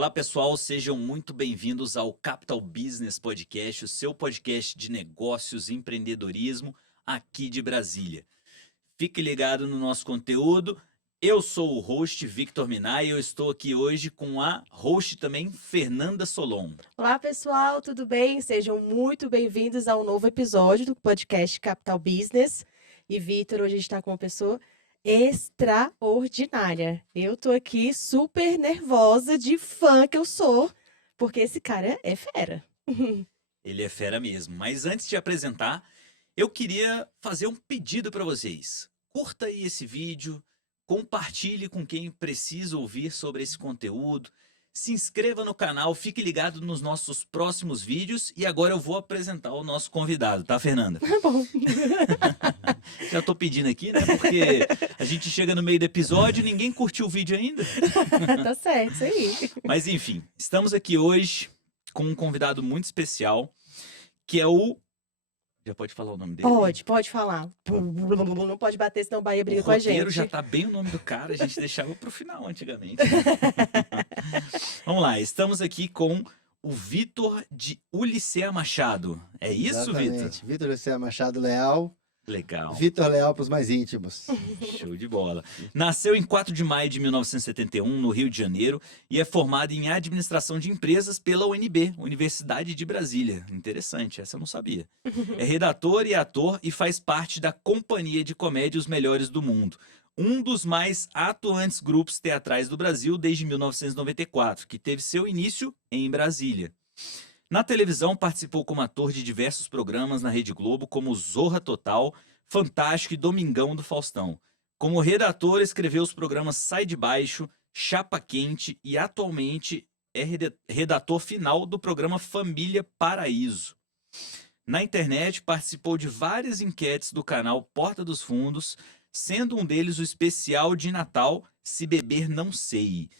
Olá, pessoal, sejam muito bem-vindos ao Capital Business Podcast, o seu podcast de negócios e empreendedorismo aqui de Brasília. Fique ligado no nosso conteúdo. Eu sou o host Victor Minay e eu estou aqui hoje com a host também, Fernanda Solon. Olá, pessoal, tudo bem? Sejam muito bem-vindos a um novo episódio do podcast Capital Business. E, Vitor, hoje a gente está com uma pessoa extraordinária. Eu tô aqui super nervosa de fã que eu sou, porque esse cara é fera. Ele é fera mesmo. Mas antes de apresentar, eu queria fazer um pedido para vocês. Curta aí esse vídeo, compartilhe com quem precisa ouvir sobre esse conteúdo. Se inscreva no canal, fique ligado nos nossos próximos vídeos. E agora eu vou apresentar o nosso convidado, tá, Fernanda? Tá bom. Já tô pedindo aqui, né? Porque a gente chega no meio do episódio e ninguém curtiu o vídeo ainda. Tá certo, isso aí. Mas enfim, estamos aqui hoje com um convidado muito especial, que é o... Já pode falar o nome dele? Pode falar. Não pode bater, senão o Bahia briga O com a roteiro gente. já tá bem o nome do cara, a gente deixava pro final antigamente. Vamos lá, estamos aqui com o Vitor de Ulicea Machado. É isso, Vitor? Exatamente. Vitor Ulicea Machado Leal. Legal. Vitor Leal para os mais íntimos. Show de bola. Nasceu em 4 de maio de 1971, no Rio de Janeiro, e é formado em Administração de Empresas pela UNB, Universidade de Brasília. Interessante, essa eu não sabia. É redator e ator e faz parte da Companhia de Comédia Os Melhores do Mundo, um dos mais atuantes grupos teatrais do Brasil desde 1994, que teve seu início em Brasília. Na televisão, participou como ator de diversos programas na Rede Globo, como Zorra Total, Fantástico e Domingão do Faustão. Como redator, escreveu os programas Sai de Baixo, Chapa Quente e atualmente é redator final do programa Família Paraíso. Na internet, participou de várias enquetes do canal Porta dos Fundos, sendo um deles o especial de Natal Se Beber Não Sei.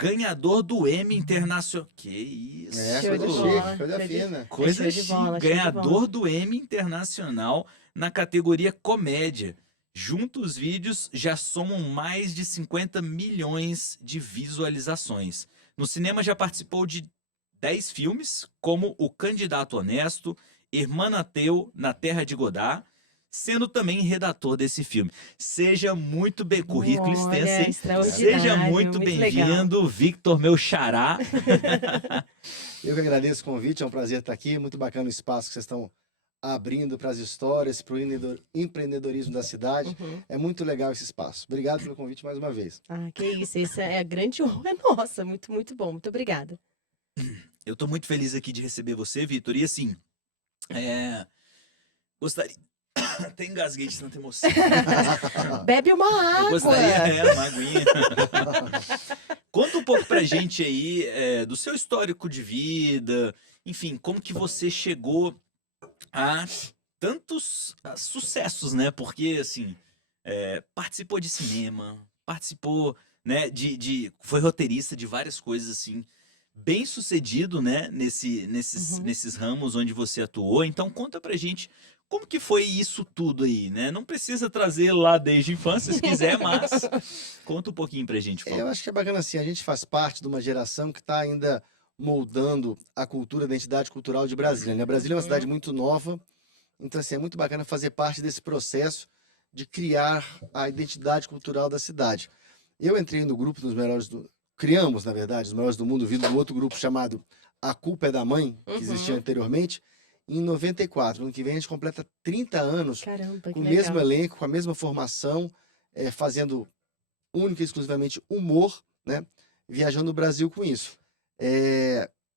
Ganhador do Emmy Internacional. Que isso? Show de Coisa bola. chique, coisa fina. Coisa Show de chique. bola, show de Ganhador bola. do Emmy Internacional na categoria Comédia. Juntos os vídeos já somam mais de 50 milhões de visualizações. No cinema já participou de 10 filmes, como O Candidato Honesto, Irmanateu, Na Terra de Godard, sendo também redator desse filme. Seja muito bem... Currículo Olha, extenso, hein? extraordinário, Seja muito bem-vindo, Victor, meu xará. Eu que agradeço o convite, é um prazer estar aqui. Muito bacana o espaço que vocês estão abrindo para as histórias, para o empreendedorismo da cidade. É muito legal esse espaço. Obrigado pelo convite mais uma vez. Ah, que isso, essa é a grande honra nossa. Muito, muito bom. Muito obrigada. Eu tô muito feliz aqui de receber você, Vitor. E assim, gostaria... Até engasguei de tanta emoção. Bebe uma Eu água. gostaria, uma aguinha. Conta um pouco pra gente aí do seu histórico de vida, enfim, como que você chegou a tantos sucessos, né? Porque, assim, participou de cinema, participou, né, foi roteirista de várias coisas, assim, bem sucedido, né, nesses ramos onde você atuou. Então, conta pra gente como que foi isso tudo aí, né? Não precisa trazer lá desde a infância, se quiser, mas conta um pouquinho pra gente, por Eu favor. acho que é bacana assim, a gente faz parte de uma geração que está ainda moldando a cultura, a identidade cultural de Brasília, né? Brasília é uma cidade muito nova, então assim, é muito bacana fazer parte desse processo de criar a identidade cultural da cidade. Eu entrei no grupo dos melhores do... Criamos, na verdade, os melhores do mundo, vindo do outro grupo chamado A Culpa é da Mãe, que existia anteriormente, em 94. Ano que vem a gente completa 30 anos Caramba, com que o mesmo legal. elenco, com a mesma formação, fazendo única e exclusivamente humor, né? Viajando o Brasil com isso.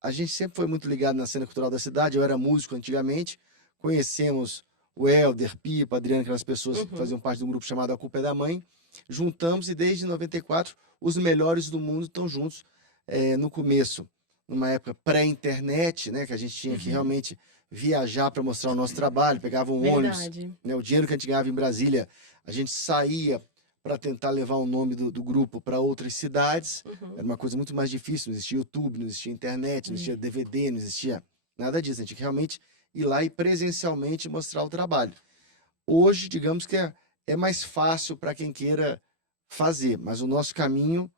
A gente sempre foi muito ligado na cena cultural da cidade, eu era músico antigamente, conhecemos o Helder, Pipa, Adriano, aquelas pessoas que faziam parte de um grupo chamado A Culpa é da Mãe, juntamos e desde 94 os melhores do mundo estão juntos. No começo, numa época pré-internet, né, que a gente tinha que realmente viajar para mostrar o nosso trabalho, pegava um ônibus, Verdade. né, o dinheiro que a gente ganhava em Brasília, a gente saía para tentar levar o nome do grupo para outras cidades. Era uma coisa muito mais difícil, não existia YouTube, não existia internet, não existia DVD, não existia nada disso. A gente tinha que realmente ir lá e presencialmente mostrar o trabalho. Hoje, digamos que é mais fácil para quem queira fazer, mas o nosso caminho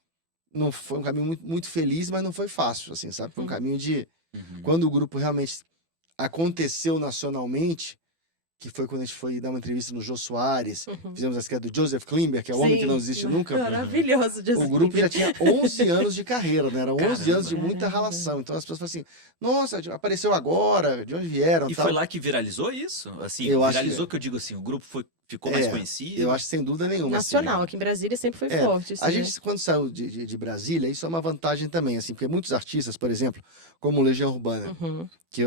não foi um caminho muito feliz, mas não foi fácil, assim, sabe? Foi um caminho de... Uhum. Quando o grupo realmente aconteceu nacionalmente, que foi quando a gente foi dar uma entrevista no Jô Soares, fizemos a esquete do Joseph Klimber, que é o homem que não desiste nunca. Maravilhoso, O grupo já tinha 11 anos de carreira, né? Era 11 anos de muita Caramba. relação. Então as pessoas falam assim, nossa, apareceu agora, de onde vieram? E tal. foi lá que viralizou isso? Assim, Eu acho viralizou que eu digo assim, o grupo ficou mais conhecido? Eu acho sem dúvida nenhuma. Nacional, assim, aqui em Brasília sempre foi forte. Assim, a gente, quando saiu de Brasília, isso é uma vantagem também, assim, porque muitos artistas, por exemplo, como o Legião Urbana, que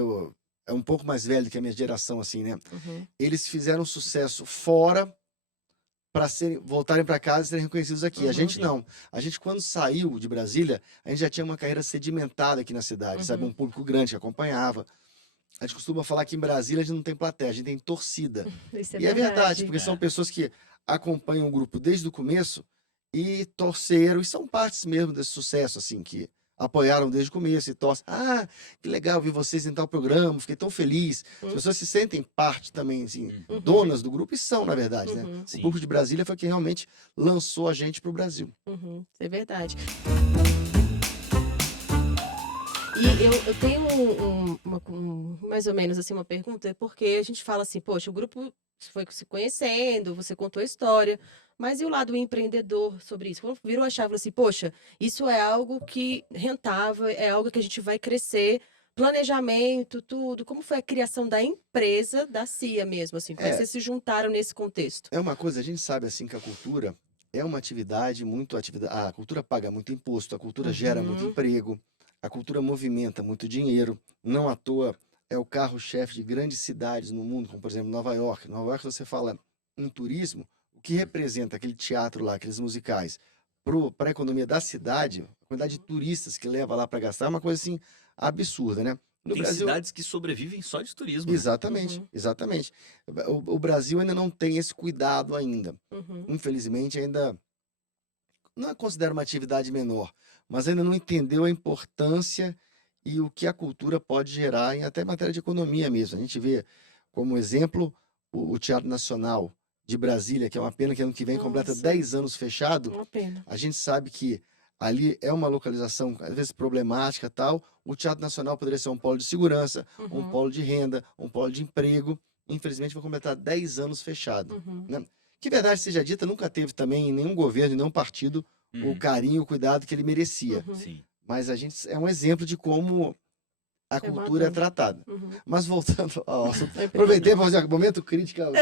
é um pouco mais velho que a minha geração, assim, né? Eles fizeram sucesso fora para voltarem para casa e serem reconhecidos aqui. A gente não. A gente, quando saiu de Brasília, a gente já tinha uma carreira sedimentada aqui na cidade, sabe? Um público grande que acompanhava. A gente costuma falar que em Brasília a gente não tem plateia, a gente tem torcida. Isso E é verdade, porque são pessoas que acompanham o grupo desde o começo e torceram, e são partes mesmo desse sucesso, assim, que apoiaram desde o começo e torcem. Ah, que legal ver vocês em tal programa, fiquei tão feliz. As pessoas se sentem parte também, assim, donas do grupo, e são, na verdade, né? O público de Brasília foi quem realmente lançou a gente para o Brasil. Isso é verdade. E eu tenho mais ou menos assim uma pergunta, porque a gente fala assim, poxa, o grupo foi se conhecendo, você contou a história, mas e o lado empreendedor sobre isso? Quando virou a chave, falou assim, poxa, isso é algo que rentável, é algo que a gente vai crescer, planejamento, tudo. Como foi a criação da empresa, da CIA mesmo, assim? Como é que vocês se juntaram nesse contexto? É uma coisa, a gente sabe, assim, que a cultura é uma atividade a cultura paga muito imposto, a cultura gera muito emprego, a cultura movimenta muito dinheiro, não à toa é o carro-chefe de grandes cidades no mundo, como por exemplo Nova York. Nova York, você fala em turismo, o que representa aquele teatro lá, aqueles musicais, para a economia da cidade, a quantidade de turistas que leva lá para gastar é uma coisa assim absurda, né? No Tem Brasil, cidades que sobrevivem só de turismo. Né? exatamente, exatamente. O Brasil ainda não tem esse cuidado ainda. Infelizmente, ainda não considero uma atividade menor, mas ainda não entendeu a importância e o que a cultura pode gerar em até matéria de economia mesmo. A gente vê como exemplo o Teatro Nacional de Brasília, que é uma pena que ano que vem completa 10 anos fechado. Uma pena. A gente sabe que ali é uma localização, às vezes, problemática tal. O Teatro Nacional poderia ser um polo de segurança, um polo de renda, um polo de emprego. Infelizmente, vai completar 10 anos fechado. Né? Que, verdade seja dita, nunca teve também em nenhum governo, em nenhum partido, o carinho, o cuidado que ele merecia. Sim. Mas a gente é um exemplo de como a cultura é tratada. Mas voltando ao assunto, aproveitei para fazer um momento crítica do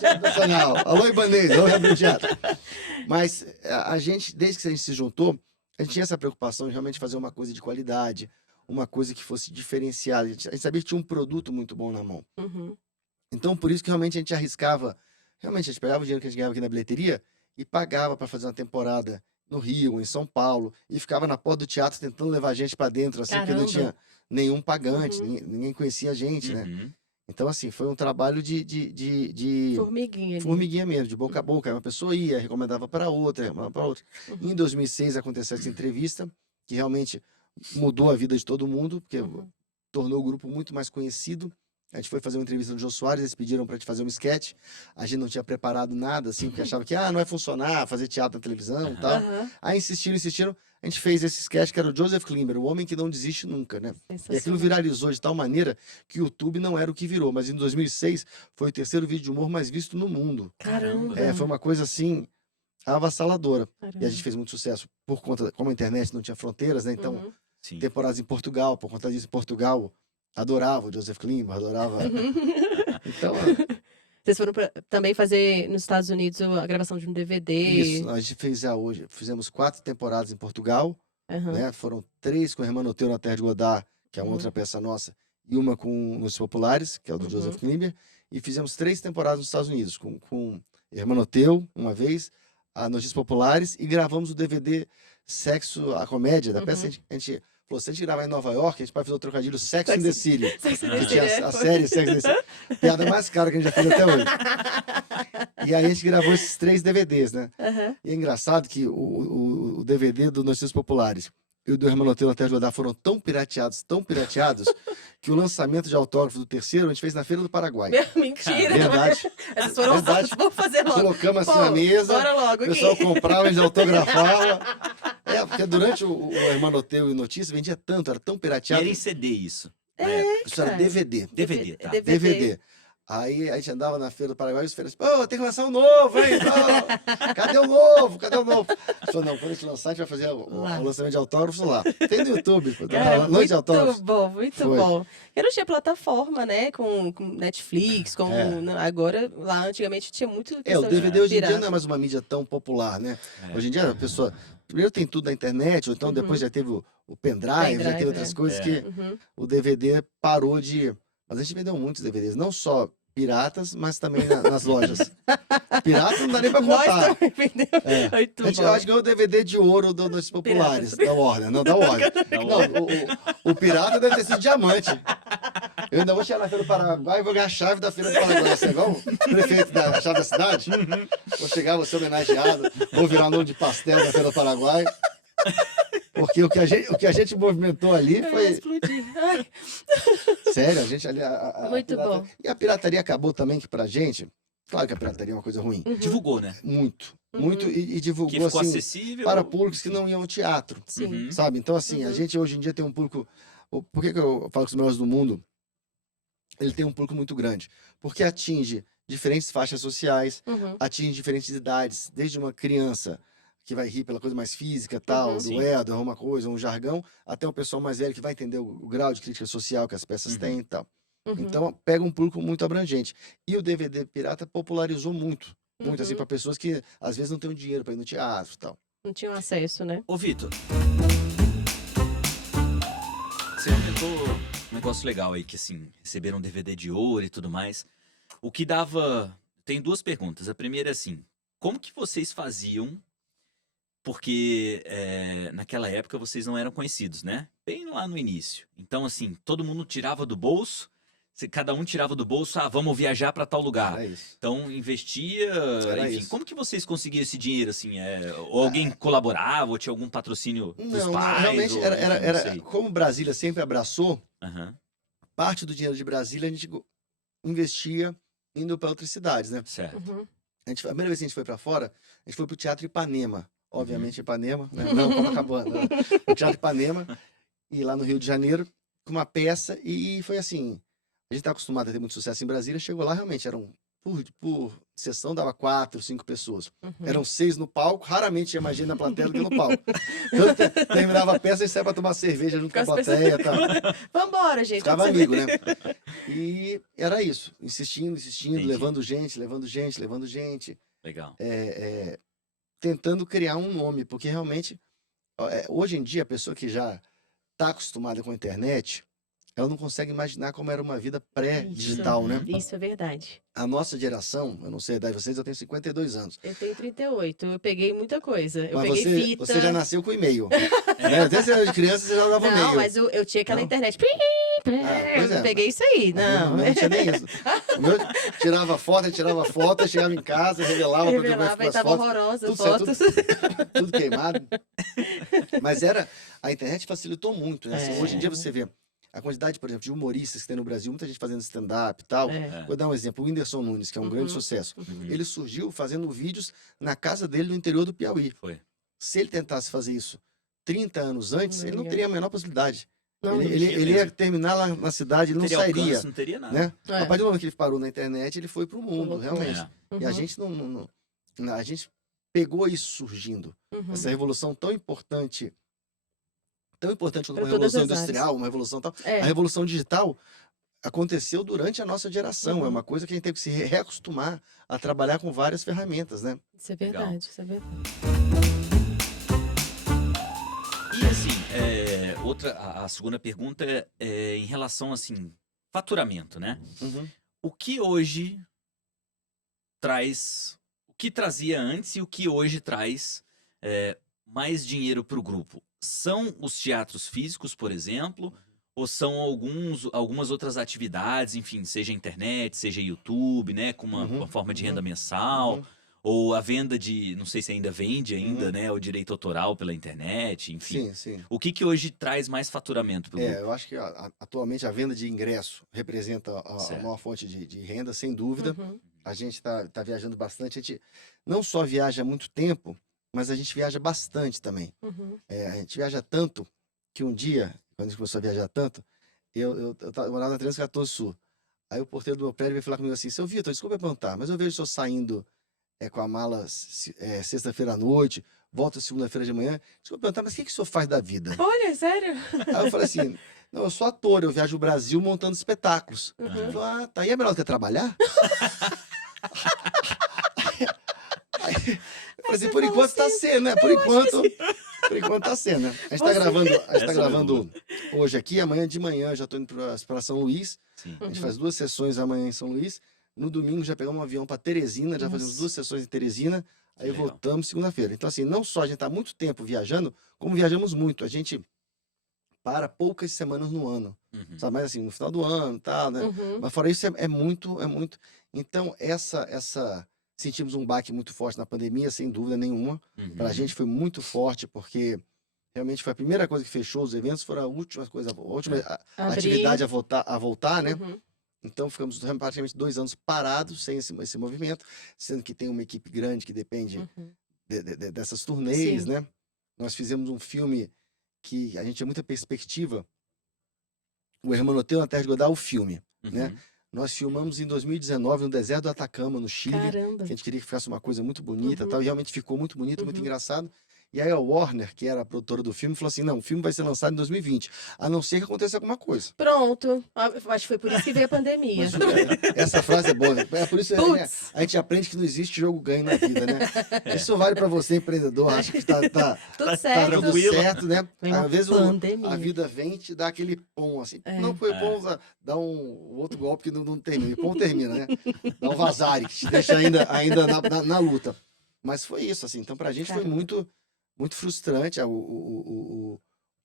Teatro Nacional. Alô, Ibanez, alô, Rebelde Teatro. Mas a gente, desde que a gente se juntou, a gente tinha essa preocupação de realmente fazer uma coisa de qualidade, uma coisa que fosse diferenciada. A gente sabia que tinha um produto muito bom na mão. Então, por isso que realmente a gente arriscava, realmente a gente pegava o dinheiro que a gente ganhava aqui na bilheteria e pagava para fazer uma temporada no Rio, ou em São Paulo, e ficava na porta do teatro tentando levar a gente para dentro, assim, porque não tinha nenhum pagante, ninguém conhecia a gente, né? Então, assim, foi um trabalho de formiguinha mesmo, de boca a boca. Uma pessoa ia, recomendava para outra, recomendava para outra. Em 2006 aconteceu essa entrevista, que realmente mudou a vida de todo mundo, porque tornou o grupo muito mais conhecido. A gente foi fazer uma entrevista no Jô Soares, eles pediram pra gente fazer um sketch. A gente não tinha preparado nada, assim, porque achava que não vai funcionar, fazer teatro na televisão e tal. Aí insistiram. A gente fez esse sketch que era o Joseph Klimber, o homem que não desiste nunca, né? E aquilo viralizou de tal maneira que o YouTube não era o que virou. Mas em 2006 foi o terceiro vídeo de humor mais visto no mundo. Caramba! Foi uma coisa assim avassaladora. E a gente fez muito sucesso por conta, como a internet não tinha fronteiras, né? Então, temporadas em Portugal, por conta disso, em Portugal, adorava o Joseph Klimber, adorava. Então, vocês foram também fazer nos Estados Unidos a gravação de um DVD? Isso, a gente fez hoje. Fizemos 4 temporadas em Portugal, né? Foram 3 com o Hermano Teu na Terra de Godard, que é uma outra peça nossa, e uma com Noites Populares, que é o do Joseph Klimber, e fizemos 3 temporadas nos Estados Unidos, com Hermano Teu, uma vez, a Notícias Populares, e gravamos o DVD Sexo, a Comédia, da peça. A gente falou, se a gente gravar em Nova York, a gente vai fazer o trocadilho Sex in the City. Que tinha a série Sex in the City. Piada mais cara que a gente já fez até hoje. E aí a gente gravou esses 3 DVDs, né? E é engraçado que o DVD do Notícias Populares e o do Hermanoteu na Terra de Judá foram tão pirateados, que o lançamento de autógrafo do terceiro a gente fez na Feira do Paraguai. Mentira. Verdade. Essas foram Verdade. usadas. Vamos fazer logo. Colocamos assim Pô, na mesa, bora logo o aqui. pessoal comprava, a gente autografava. Porque durante o Hermanoteu e Notícia vendia tanto, era tão E pirateado. era em CD isso. Isso era cara. DVD. DVD, tá? DVD. Aí a gente andava na Feira do Paraguai e os feiras, pô, tem que lançar um novo, hein? Pô, cadê o novo? Cadê o novo? Falou, não, quando a gente lançar, a gente vai fazer o lançamento de autógrafos lá. Tem no YouTube, pô, Cara, noite de autógrafos. muito Foi. bom. Eu não tinha plataforma, né? Com Netflix, com. Agora, lá antigamente tinha muito. O questão de DVD hoje em dia pirata. não é mais uma mídia tão popular, né? É. Hoje em dia a pessoa, primeiro tem tudo na internet, ou então depois já teve o pendrive, já teve outras coisas que Uhum. o DVD parou de... Mas a gente vendeu muitos DVDs, não só piratas, mas também nas lojas. Pirata não dá nem pra Nós contar. também vendemos. É. Muito A gente bom. acho que ganhou o DVD de ouro dos Noites Populares, da Warner. Não, da Warner. Não, o pirata deve ter sido diamante. Eu ainda vou chegar na Feira do Paraguai e vou ganhar a chave da Feira do Paraguai. Você é igual o prefeito da chave da cidade? Vou chegar, vou ser homenageado, vou virar nome de pastel da Feira do Paraguai. Porque o que a gente movimentou ali Eu ia foi... explodir. Ai, Sério, a gente ali... Muito bom. E a pirataria acabou também, que pra gente... Claro que a pirataria é uma coisa ruim. Divulgou, né? Muito. Uhum. Muito. E Que divulgou, ficou assim, acessível. para públicos que não iam ao teatro. sim. Uhum. Sabe? Então, assim, a Uhum. gente hoje em dia tem um público... Por que eu falo que os melhores do mundo? Ele tem um público muito grande. Porque atinge diferentes faixas sociais, Uhum. atinge diferentes idades. Desde uma criança que vai rir pela coisa mais física, tal, Uhum. do Sim. Elder, uma coisa, um jargão, até o pessoal mais velho que vai entender o grau de crítica social que as peças Uhum. têm e tal. Uhum. Então, pega um público muito abrangente. E o DVD pirata popularizou muito. Muito, assim, Uhum. para pessoas que às vezes não têm o dinheiro para ir no teatro e tal. Não tinham acesso, né? Ô, Vitor. Você comentou um negócio legal aí, que assim, receberam um DVD de ouro e tudo mais. O que dava... Tem duas perguntas. A primeira é assim, como que vocês faziam? Porque naquela época vocês não eram conhecidos, né? Bem lá no início. Então, assim, todo mundo tirava do bolso, cada um tirava do bolso, vamos viajar para tal lugar. É isso. Então, investia, Era enfim. isso. Como que vocês conseguiam esse dinheiro, assim? Ou alguém colaborava, ou tinha algum patrocínio dos Não, pais? realmente ou, era, enfim, não era sei. como Brasília sempre abraçou, Aham, parte do dinheiro de Brasília a gente investia indo para outras cidades, né? certo. Uhum. A primeira vez que a gente foi para fora, a gente foi pro Teatro Ipanema. Uhum. Obviamente Ipanema, né? Não Copacabana. Né? O Teatro Ipanema, e lá no Rio de Janeiro, com uma peça, e foi assim, a gente tá acostumado a ter muito sucesso em Brasília, chegou lá, realmente, por sessão, dava 4, 5 pessoas. Uhum. Eram 6 no palco, raramente tinha mais gente na plateia do que no palco. Então, terminava a peça e saia para tomar cerveja junto com a Com as plateia e tal. Vambora, gente. Ficava onde você amigo, vai? né? E era isso, insistindo, Entendi. levando gente, Legal. tentando criar um nome, porque realmente, hoje em dia, a pessoa que já está acostumada com a internet, ela não consegue imaginar como era uma vida pré-digital, né? Isso é verdade. A nossa geração, eu não sei a idade de vocês, eu tenho 52 anos. Eu tenho 38, eu peguei muita coisa. Eu Mas peguei fita. você já nasceu com e-mail. Até você era de criança, você já dava Não, e-mail. mas eu tinha aquela Não? internet. pois é. Eu peguei isso aí, não. O meu não tinha nem isso. O meu tirava foto, chegava em casa, revelava para ver como é que Revelava, ficou aí as tava fotos. horrorosa tudo fotos. tudo queimado. Mas a internet facilitou muito, né? Assim, hoje em dia você vê a quantidade, por exemplo, de humoristas que tem no Brasil, muita gente fazendo stand-up e tal. É. Vou dar um exemplo, o Whindersson Nunes, que é um grande Uhum. sucesso. Uhum. Ele surgiu fazendo vídeos na casa dele no interior do Piauí. Foi. Se ele tentasse fazer isso 30 anos antes, Não ele não ia. teria a menor possibilidade. Não, Ele ia terminar lá na cidade, ele não Teria sairia. alcance, não teria nada. Né? É. A partir do momento que ele parou na internet, ele foi pro mundo, Loucura. realmente. É. E a Uhum, gente a gente pegou isso surgindo. uhum. Essa revolução tão importante quanto Pra uma todas revolução as áreas. industrial, uma revolução tal. É. A revolução digital aconteceu durante a nossa geração. Uhum. É uma coisa que a gente teve que se reacostumar a trabalhar com várias ferramentas, né? Isso é Legal. verdade, isso é verdade. E assim, a segunda pergunta é em relação, assim, faturamento, né? Uhum. O que hoje traz, o que trazia antes e o que hoje traz mais dinheiro para o grupo? São os teatros físicos, por exemplo, ou são algumas outras atividades, enfim, seja internet, seja YouTube, né, com uma Uhum, forma de uhum, renda mensal, uhum. Ou a venda de, não sei se ainda vende ainda, né? O direito autoral pela internet, enfim. Sim, sim. O que hoje traz mais faturamento pro grupo? Eu acho que atualmente a venda de ingresso representa a Certo. maior fonte de renda, sem dúvida. Uhum. A gente tá viajando bastante. A gente não só viaja há muito tempo, mas a gente viaja bastante também. Uhum. A gente viaja tanto que um dia, quando a gente começou a viajar tanto, eu morava na 314 Sul. Aí o porteiro do meu prédio veio falar comigo assim: seu Vitor, desculpa perguntar, mas eu vejo o senhor saindo com a mala sexta-feira à noite, volta segunda-feira de manhã. Desculpa perguntar, mas o que o senhor faz da vida? Olha, sério? Aí eu falei assim: não, eu sou ator, eu viajo o Brasil montando espetáculos. Uhum. Ele falou: ah, tá, e é melhor do que trabalhar? Aí, eu falei assim: por enquanto tá sendo, né? Por enquanto tá sendo, né? A gente tá gravando, Essa é gravando hoje aqui, amanhã de manhã eu já tô indo pra São Luís. Sim. A gente Uhum. faz 2 sessões amanhã em São Luís. No domingo já pegamos um avião para Teresina, já fazemos Nossa. 2 sessões em Teresina. Aí Legal. voltamos segunda-feira. Então, assim, não só a gente tá muito tempo viajando, como viajamos muito. A gente para poucas semanas no ano, Uhum. sabe? Mas assim, no final do ano e tal, né? Uhum. Mas fora isso, é muito. Então, sentimos um baque muito forte na pandemia, sem dúvida nenhuma. Uhum. Para a gente foi muito forte, porque realmente foi a primeira coisa que fechou os eventos, foi a última coisa, a última Abrir. atividade a voltar, né? Uhum. Então ficamos praticamente 2 anos parados sem esse movimento, sendo que tem uma equipe grande que depende Uhum. dessas turnês, Sim. né? Nós fizemos um filme que a gente tinha muita perspectiva. O Hermanoteu na Terra de Godard, o filme, né? Uhum. Nós filmamos em 2019 no deserto do Atacama, no Chile, Caramba. que a gente queria que ficasse uma coisa muito bonita, Uhum. tal, e realmente ficou muito bonito, muito Uhum. engraçado. E aí a Warner, que era a produtora do filme, falou assim: não, o filme vai ser lançado em 2020, a não ser que aconteça alguma coisa. Pronto. Acho que foi por isso que veio a pandemia. Mas, essa frase é boa, né? É por isso que Putz. a gente aprende que não existe jogo ganho na vida, né? Isso vale para você, empreendedor, acha que tá Tudo tá certo. tudo tranquilo. certo, né? Vem uma Às vezes pandemia. a vida vem e te dá aquele pom, assim. É. Não foi pom, dá um outro golpe que não termina. E pom termina, né? Dá um vazare, que te deixa ainda na luta. Mas foi isso, assim. Então, pra gente foi Caramba. muito, muito frustrante. O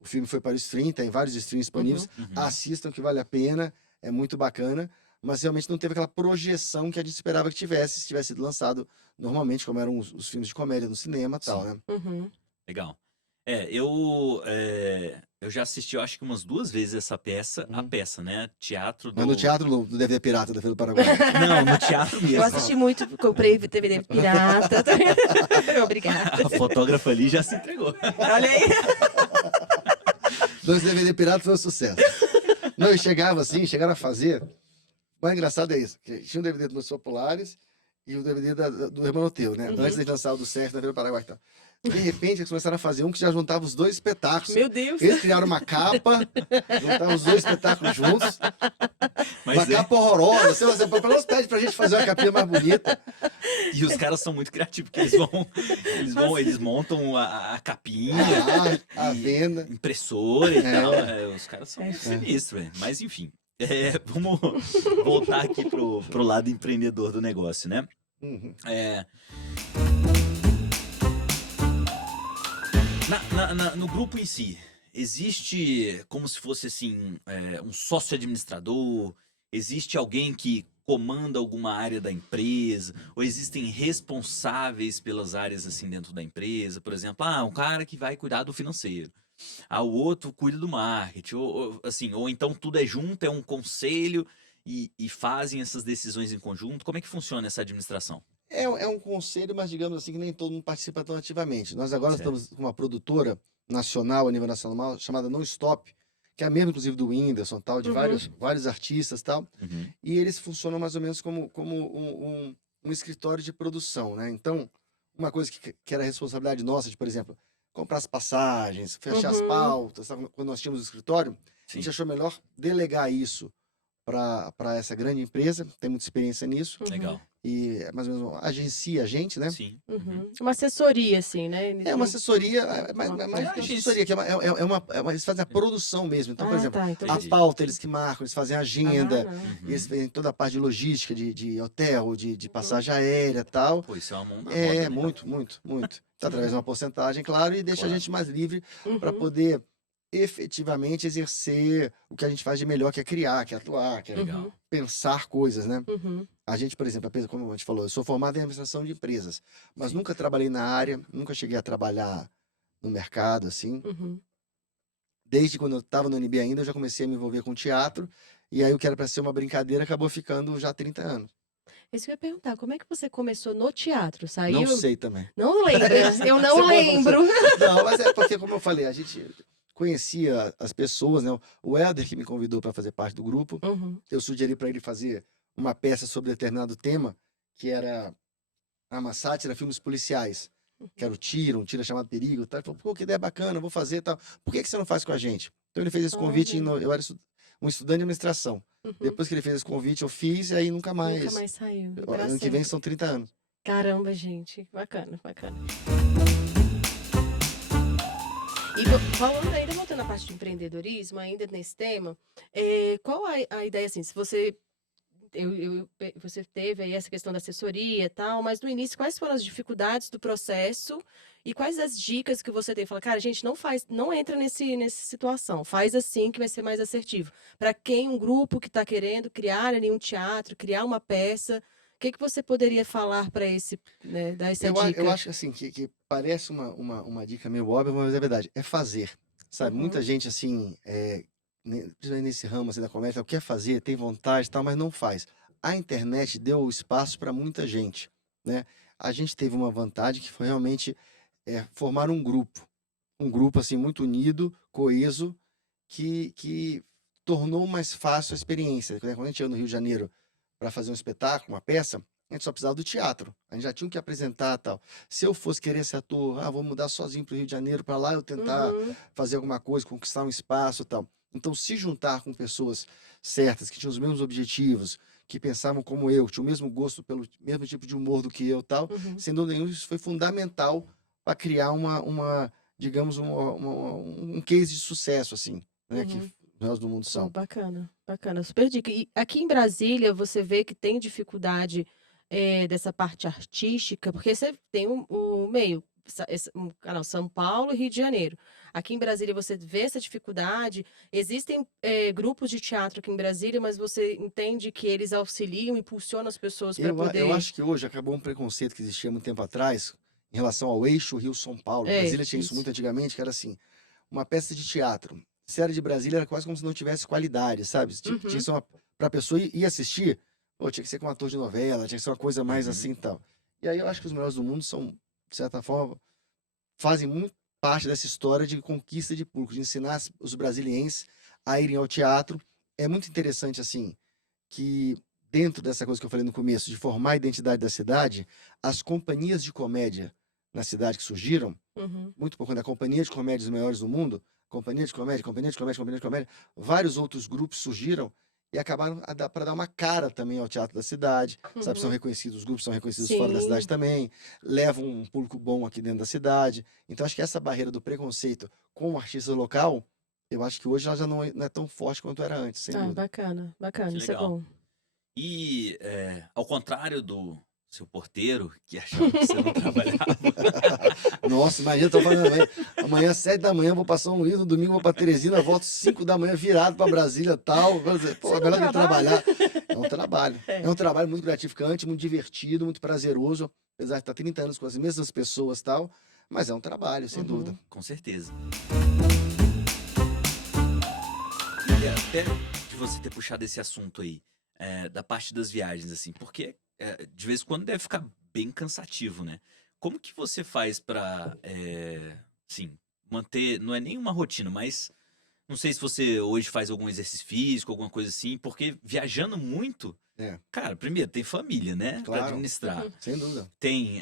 filme foi para o stream, tem vários streams disponíveis. Uhum. Assistam, que vale a pena. É muito bacana. Mas realmente não teve aquela projeção que a gente esperava que tivesse, se tivesse sido lançado normalmente, como eram os filmes de comédia no cinema e tal, Sim. né? Uhum. Legal. Eu já assisti, eu acho que umas 2 vezes essa peça, a Uhum. peça, né? Teatro Mas no do... teatro do DVD Pirata da Feira do Paraguai. Não, no teatro mesmo. Eu assisti muito, comprei DVD pirata. Obrigada. A fotógrafa ali já se entregou. Olha aí. 2 DVD Pirata foi um sucesso. Não, e chegaram a fazer. O mais engraçado é isso: que tinha um DVD dos Populares e o DVD do Hermanoteu, né? Uhum. Antes de lançar o do Sérgio da Feira do Paraguai e tal. De repente, eles começaram a fazer um que já juntava os 2 espetáculos. Meu Deus. Eles criaram uma capa, juntavam os 2 espetáculos juntos, uma Mas capa horrorosa. Sei lá, pelo menos pede pra gente fazer uma capinha mais bonita. E os caras são muito criativos, porque eles montam a capinha, A venda. impressora e É. tal. Os caras são muito sinistros, velho. Mas enfim, vamos voltar aqui pro lado empreendedor do negócio, né? Uhum. No grupo em si, existe como se fosse assim, um sócio administrador? Existe alguém que comanda alguma área da empresa? Ou existem responsáveis pelas áreas assim dentro da empresa? Por exemplo, um cara que vai cuidar do financeiro. O outro cuida do marketing. Ou então tudo é junto, é um conselho e fazem essas decisões em conjunto. Como é que funciona essa administração? É um conselho, mas digamos assim que nem todo mundo participa tão ativamente. Nós agora Certo. estamos com uma produtora nacional, a nível nacional, chamada Non Stop, que é a mesma, inclusive, do Whindersson, tal, de Uhum. vários artistas tal. Uhum. E eles funcionam mais ou menos como um escritório de produção, né? Então, uma coisa que era responsabilidade nossa, de, por exemplo, comprar as passagens, fechar as Uhum. pautas, sabe? Quando nós tínhamos o escritório, a Sim, gente achou melhor delegar isso para essa grande empresa, tem muita experiência nisso, legal. e mais ou menos agencia a gente, né? Sim. Uhum. Uma assessoria, assim, né? É uma assessoria, mas Uma mais coisa. assessoria, que eles fazem a produção mesmo. Então, por exemplo, tá, então a Entendi. pauta eles que marcam, eles fazem a agenda, não. Uhum. eles fazem toda a parte de logística, de hotel, de passagem aérea e tal. Pô, isso é uma mão na roda, É, né? muito. Através de uma porcentagem, claro, e deixa a Claro. gente mais livre para Uhum. poder efetivamente exercer o que a gente faz de melhor, que é criar, que é atuar, que é Legal. pensar coisas, né? Uhum. A gente, por exemplo, como a gente falou, eu sou formado em administração de empresas, mas Sim. nunca trabalhei na área, nunca cheguei a trabalhar no mercado, assim. Uhum. Desde quando eu estava no UNB ainda, eu já comecei a me envolver com teatro, e aí o que era para ser uma brincadeira acabou ficando já 30 anos. Isso que eu ia perguntar, como é que você começou no teatro? Não Saiu? sei também. Não lembra? Eu Você não pode- lembro. Não, mas é porque, como eu falei, a gente conhecia as pessoas, né? O Helder que me convidou para fazer parte do grupo, Uhum. eu sugeri para ele fazer uma peça sobre determinado tema, que era uma sátira, filmes policiais, que era o Tira, um Tira chamado Perigo, tal. Ele falou, pô, que ideia bacana, vou fazer, tal. Por que você não faz com a gente? Então ele fez esse convite, Olha. eu era um estudante de administração. Uhum. Depois que ele fez esse convite, eu fiz, e aí nunca Nunca mais. mais saiu. Ano que vem são 30 anos. Caramba, gente. Bacana, bacana. E falando ainda, voltando à parte de empreendedorismo, ainda nesse tema, qual a ideia, assim, se você... você teve aí essa questão da assessoria e tal, mas no início, quais foram as dificuldades do processo e quais as dicas que você tem? Fala, cara, gente, não entra nessa situação, faz assim que vai ser mais assertivo. Para quem um grupo que está querendo criar ali um teatro, criar uma peça, o que você poderia falar para esse, né, dar essa dica? Eu acho assim, que parece uma dica meio óbvia, mas é verdade. É fazer, sabe? Muita Uhum. gente, assim, principalmente nesse ramo assim, da comédia, quer fazer, tem vontade e tal, mas não faz. A internet deu espaço para muita gente, né? A gente teve uma vantagem que foi realmente formar um grupo assim muito unido, coeso, que tornou mais fácil a experiência. Né? Quando a gente ia no Rio de Janeiro para fazer um espetáculo, uma peça, a gente só precisava do teatro. A gente já tinha que apresentar tal. Se eu fosse querer ser ator, vou mudar sozinho para o Rio de Janeiro, para lá eu tentar Uhum. fazer alguma coisa, conquistar um espaço tal. Então, se juntar com pessoas certas, que tinham os mesmos objetivos, que pensavam como eu, que tinham o mesmo gosto pelo mesmo tipo de humor do que eu tal, Uhum. sem dúvida nenhuma, isso foi fundamental para criar digamos, um case de sucesso, assim, né? Que Uhum. nós do mundo Pô, são. bacana, bacana, super dica. E aqui em Brasília, você vê que tem dificuldade dessa parte artística, porque você tem o meio, um canal São Paulo e Rio de Janeiro. Aqui em Brasília você vê essa dificuldade. Existem grupos de teatro aqui em Brasília, mas você entende que eles auxiliam, impulsionam as pessoas para Eu poder. acho que hoje acabou um preconceito que existia muito tempo atrás em relação ao eixo Rio-São Paulo. Brasília tinha isso Isso. muito antigamente, que era assim, uma peça de teatro. Se era de Brasília, era quase como se não tivesse qualidade, sabe? Tinha Uhum. que ser pra pessoa ir assistir, pô, tinha que ser com um ator de novela, tinha que ser uma coisa mais Uhum. assim e tal. E aí eu acho que os melhores do mundo são, de certa forma, fazem muito parte dessa história de conquista de público, de ensinar os brasilienses a irem ao teatro. É muito interessante, assim, que dentro dessa coisa que eu falei no começo, de formar a identidade da cidade, as companhias de comédia na cidade que surgiram, Uhum. muito por conta da companhia de comédia dos maiores do mundo, companhia de comédia, companhia de comédia, companhia de comédia, vários outros grupos surgiram e acabaram para dar uma cara também ao teatro da cidade, sabe? São Uhum. reconhecidos, os grupos são reconhecidos fora da cidade Sim. também, levam um público bom aqui dentro da cidade. Então acho que essa barreira do preconceito com o artista local, eu acho que hoje ela já não é tão forte quanto era antes, sem Ah, dúvida. bacana, bacana, Que isso é legal. bom. E ao contrário do seu porteiro, que achava que você não trabalhava, Nossa, imagina, eu tô falando amanhã, 7 da manhã, vou passar um Rio, no domingo vou pra Teresina, volto 5 da manhã virado pra Brasília e tal. Pô, Você é não melhor que trabalha? trabalhar. É um trabalho. É. É um trabalho muito gratificante, muito divertido, muito prazeroso, apesar de estar 30 anos com as mesmas pessoas e tal, mas é um trabalho, sem dúvida. Uhum. com certeza. E até de você ter puxado esse assunto aí, da parte das viagens, assim, porque de vez em quando deve ficar bem cansativo, né? Como que você faz pra, assim, manter, não é nem uma rotina, mas não sei se você hoje faz algum exercício físico, alguma coisa assim, porque viajando muito, É, cara, primeiro tem família, né, pra claro, administrar. Uhum. sem dúvida. Tem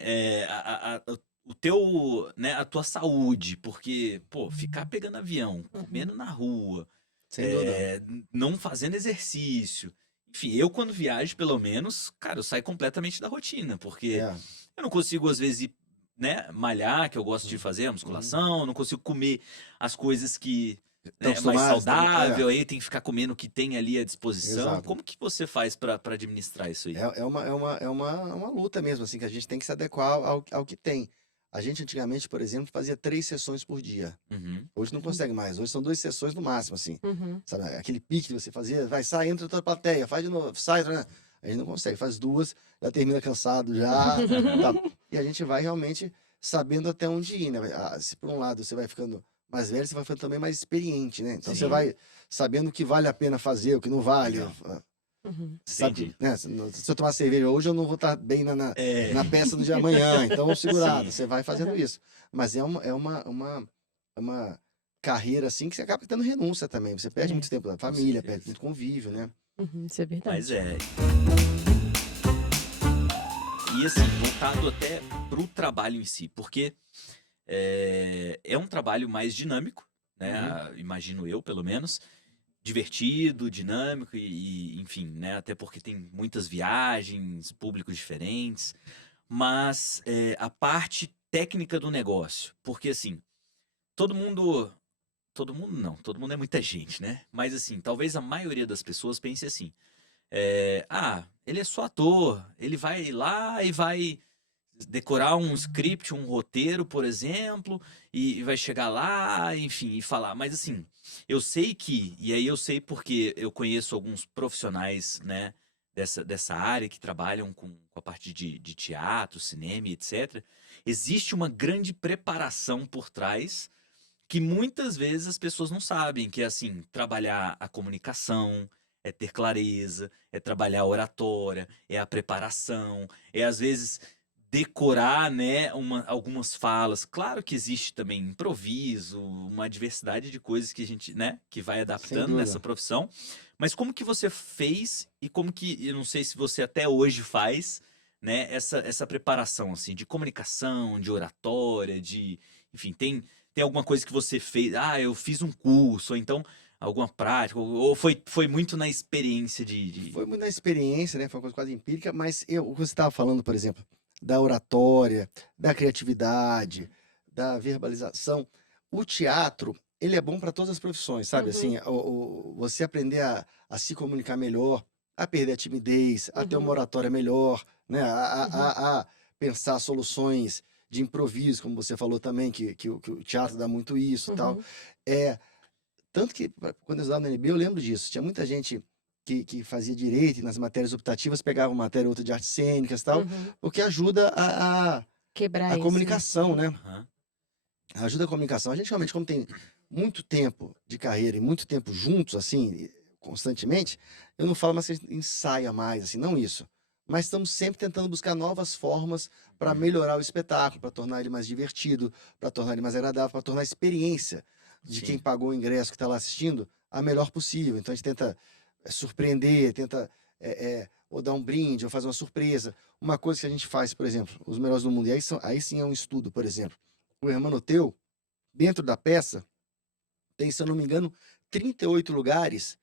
o teu, né, a tua saúde, porque, pô, ficar pegando avião, Uhum. comendo na rua, Sem dúvida. não fazendo exercício. Enfim, eu quando viajo, pelo menos, cara, eu saio completamente da rotina, porque É. eu não consigo, às vezes, ir, né, malhar, que eu gosto de fazer a musculação, não consigo comer as coisas que Estão é mais acostumados também. saudável, aí tem que ficar comendo o que tem ali à disposição. Exato. Como que você faz pra administrar isso aí? É uma luta mesmo, assim, que a gente tem que se adequar ao que tem. A gente antigamente, por exemplo, fazia 3 sessões por dia. Uhum. Hoje não consegue mais. Hoje são 2 sessões no máximo, assim. Uhum. Sabe, aquele pique que você fazia, vai, sai, entra outra plateia, faz de novo, sai, né? A gente não consegue, faz 2, já termina cansado já. Tá. E a gente vai realmente sabendo até onde ir, né? Se por um lado você vai ficando mais velho, você vai ficando também mais experiente, né? Então você Sim. vai sabendo o que vale a pena fazer, o que não vale. Legal. Uhum. Sabe, Entendi. né? Se eu tomar cerveja hoje, eu não vou estar bem na É, peça do dia de amanhã. Então, segurado, Sim. você vai fazendo Aham. isso. Mas é uma carreira assim que você acaba tendo renúncia também. Você perde É. muito tempo da família, certeza. perde muito convívio, né? Uhum, isso é verdade. mas é. E assim, voltado até pro trabalho em si, porque é um trabalho mais dinâmico, né? Imagino eu, pelo menos. Divertido, dinâmico enfim, né? Até porque tem muitas viagens, públicos diferentes. Mas a parte técnica do negócio, porque assim, todo mundo. Todo mundo não, todo mundo é muita gente, né? Mas assim, talvez a maioria das pessoas pense assim: ele é só ator, ele vai lá e vai decorar um script, um roteiro, por exemplo, e vai chegar lá, enfim, e falar. Mas assim, eu sei que, e aí eu sei porque eu conheço alguns profissionais, né, dessa área que trabalham com a parte de teatro, cinema, e etc. Existe uma grande preparação por trás que muitas vezes as pessoas não sabem, que é assim, trabalhar a comunicação, é ter clareza, é trabalhar a oratória, é a preparação, é às vezes decorar, né, algumas falas. Claro que existe também improviso, uma diversidade de coisas que a gente, né, que vai Sem adaptando dúvida. nessa profissão. Mas como que você fez e como que, eu não sei se você até hoje faz, né, essa preparação assim de comunicação, de oratória, enfim, tem alguma coisa que você fez? Ah, eu fiz um curso, ou então alguma prática, ou foi muito na experiência Foi muito na experiência, né? Foi uma coisa quase empírica, mas o que você estava falando, por exemplo, da oratória, da criatividade, da verbalização. O teatro, ele é bom para todas as profissões, sabe? Uhum. Assim, você aprender a se comunicar melhor, a perder a timidez, a ter uma Uhum. oratória melhor, né? Uhum. A pensar soluções de improviso, como você falou também, que o teatro dá muito isso e tal. Uhum. É, tanto que quando eu estudava na UNB, eu lembro disso. Tinha muita gente que fazia direito e nas matérias optativas pegava uma matéria ou outra de artes cênicas e tal, Uhum. porque ajuda Quebrar a isso, né? comunicação, né? Aham. Ajuda a comunicação. A gente realmente, como tem muito tempo de carreira e muito tempo juntos, assim, constantemente, eu não falo mais que a gente ensaia mais, assim, não isso. Mas estamos sempre tentando buscar novas formas para melhorar o espetáculo, para tornar ele mais divertido, para tornar ele mais agradável, para tornar a experiência de quem Sim. pagou o ingresso que está lá assistindo a melhor possível. Então a gente tenta surpreender, tenta ou dar um brinde, ou fazer uma surpresa. Uma coisa que a gente faz, por exemplo, os melhores do mundo, e aí sim é um estudo, por exemplo. O Hermanoteu, dentro da peça, tem, se eu não me engano, 38 lugares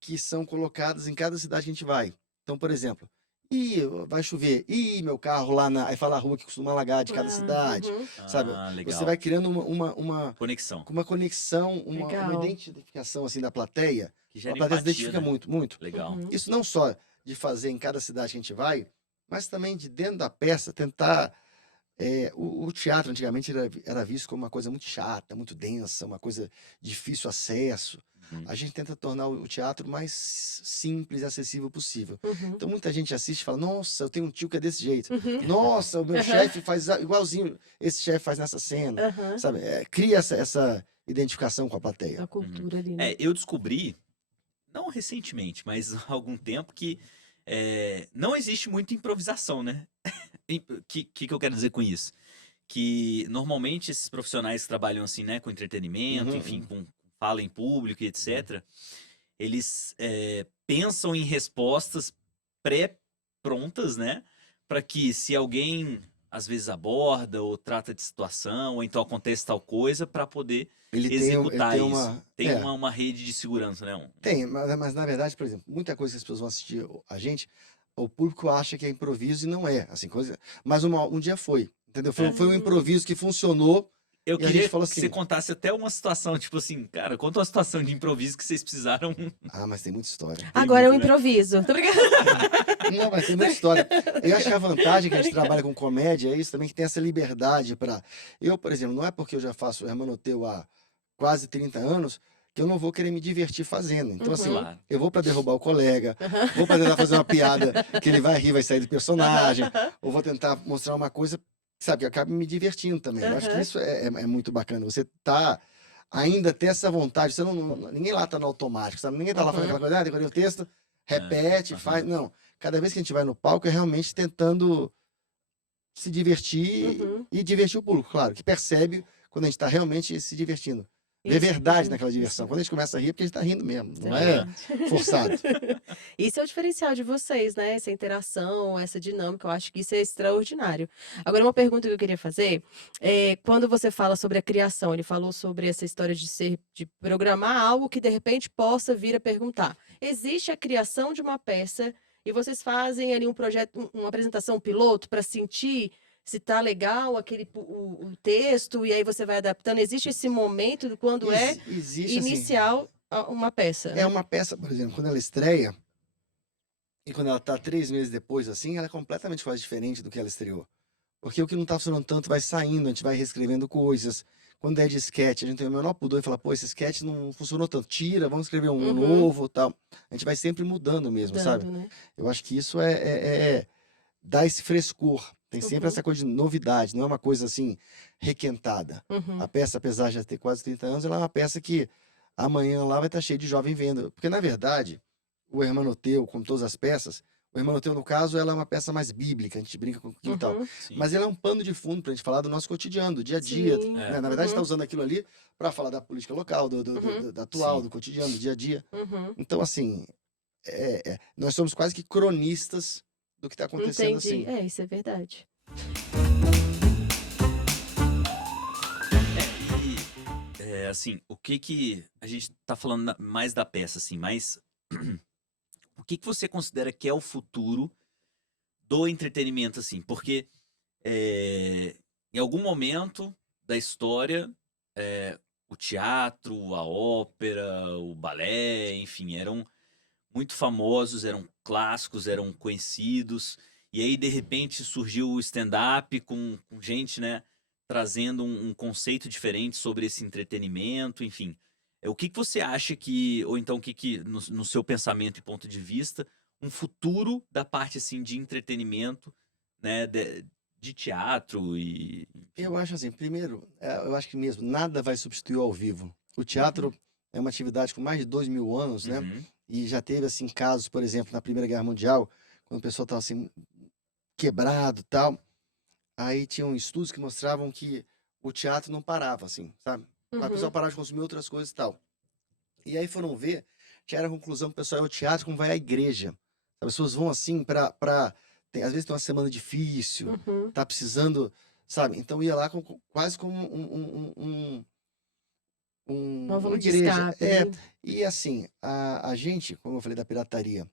que são colocados em cada cidade que a gente vai. Então, por exemplo, vai chover, meu carro lá aí fala a rua que costuma alagar de cada cidade, Uhum. sabe? Ah, Você legal. vai criando uma Conexão. conexão, uma Legal. identificação assim da plateia. Que A gera plateia se empatia, identifica né? muito, muito. Legal. Uhum. Isso não só de fazer em cada cidade que a gente vai, mas também de dentro da peça tentar. O teatro antigamente era visto como uma coisa muito chata, muito densa, uma coisa difícil acesso. Uhum. A gente tenta tornar o teatro mais simples e acessível possível. Uhum. Então muita gente assiste e fala: Nossa, eu tenho um tio que é desse jeito. Uhum. Nossa, o meu Aham. chefe faz igualzinho esse chefe faz nessa cena. Aham. Sabe? Cria essa identificação com a plateia. A cultura ali, né? Eu descobri, não recentemente, mas há algum tempo, que não existe muita improvisação, né? O que eu quero dizer com isso? Que normalmente esses profissionais que trabalham assim, né, com entretenimento, Uhum, enfim, com fala em público e etc., eles pensam em respostas pré-prontas, né? Para que se alguém às vezes aborda ou trata de situação, ou então acontece tal coisa, para poder ele executar tem isso. Tem é, uma rede de segurança, né? tem, mas na verdade, por exemplo, muita coisa que as pessoas vão assistir a gente, o público acha que é improviso e não é, assim, coisa, mas um dia foi, entendeu? Foi um Uhum. improviso que funcionou Eu E a gente queria falou que você assim, contasse até uma situação, tipo assim, cara, conta uma situação de improviso que vocês precisaram. mas tem muita história. Agora eu muito, né? improviso. Tô brincando. Não, mas tem muita história. Eu acho que a vantagem que a gente trabalha com comédia é isso também, que tem essa liberdade para. Eu, por exemplo, não é porque eu já faço o Hermanoteu há quase 30 anos que eu não vou querer me divertir fazendo. Então, assim, Uhum. Claro. eu vou para derrubar o colega, vou para tentar fazer uma piada que ele vai rir, vai sair do personagem, ou vou tentar mostrar uma coisa, sabe, que acaba me divertindo também. Eu acho que Aham. isso é muito bacana. Você tá. Ainda ter essa vontade, você ninguém lá tá no automático, sabe? Ninguém tá lá fazendo Uhum. aquela coisa, decorei o texto, repete, aham. faz. Não. Cada vez que a gente vai no palco é realmente tentando se divertir Uhum. e divertir o público, claro, que percebe quando a gente está realmente se divertindo. Vê Isso, verdade uhum, naquela diversão. isso. Quando a gente começa a rir, é porque a gente está rindo mesmo, Isso é não é verdade. forçado. Isso é o diferencial de vocês, né? Essa interação, essa dinâmica, eu acho que isso é extraordinário. Agora, uma pergunta que eu queria fazer é, quando você fala sobre a criação, ele falou sobre essa história de programar algo que de repente possa vir a perguntar. Existe a criação de uma peça e vocês fazem ali um projeto, uma apresentação piloto para sentir se tá legal o texto e aí você vai adaptando. Existe esse momento quando é Existe assim, inicial uma peça, é né? uma peça, por exemplo, quando ela estreia e quando ela está 3 meses depois, assim, ela é completamente quase diferente do que ela estreou. Porque o que não está funcionando tanto vai saindo, a gente vai reescrevendo coisas. Quando é de sketch, a gente tem o menor pudor e fala, pô, esse sketch não funcionou tanto, tira, vamos escrever um Uhum. novo, tal. A gente vai sempre mudando mesmo, sabe? Dando, né? Eu acho que isso dá esse frescor. Tem sempre Uhum. essa coisa de novidade, não é uma coisa assim requentada. Uhum. A peça, apesar de já ter quase 30 anos, ela é uma peça que amanhã lá vai estar cheio de jovem vendo. Porque, na verdade, o Hermanoteu, como todas as peças, o Hermanoteu, no caso, ela é uma peça mais bíblica, a gente brinca com aquilo e tal. Uhum. Sim. Mas ele é um pano de fundo para a gente falar do nosso cotidiano, do dia a dia. Sim. Né? Na verdade, está Uhum. usando aquilo ali para falar da política local, Uhum. da atual, Sim. do cotidiano, do dia a dia. Uhum. Então, assim, nós somos quase que cronistas do que está acontecendo Entendi. assim. É, isso é verdade. Assim, o que que a gente tá falando mais da peça, assim, mas o que que você considera que é o futuro do entretenimento, assim? Porque em algum momento da história, o teatro, a ópera, o balé, enfim, eram muito famosos, eram clássicos, eram conhecidos. E aí, de repente, surgiu o stand-up com gente, né, trazendo um conceito diferente sobre esse entretenimento, enfim. O que que você acha que, ou então o que que, no seu pensamento e ponto de vista, um futuro da parte, assim, de entretenimento, né, de teatro e... Eu acho assim, primeiro, eu acho que mesmo nada vai substituir o ao vivo. O teatro é uma atividade com mais de 2.000 anos, né? Uhum, E já teve assim casos, por exemplo, na Primeira Guerra Mundial, quando o pessoal estava assim quebrado, e tal. Aí tinham estudos que mostravam que o teatro não parava, assim, sabe? A pessoa Uhum. parava de consumir outras coisas e tal. E aí foram ver, tiveram a conclusão que o pessoal é o teatro como vai à igreja. As pessoas vão assim às vezes tem uma semana difícil, Uhum. tá precisando, sabe? Então ia lá quase como Uma uma válvula de igreja. escape ali. E assim, a gente, como eu falei da pirataria,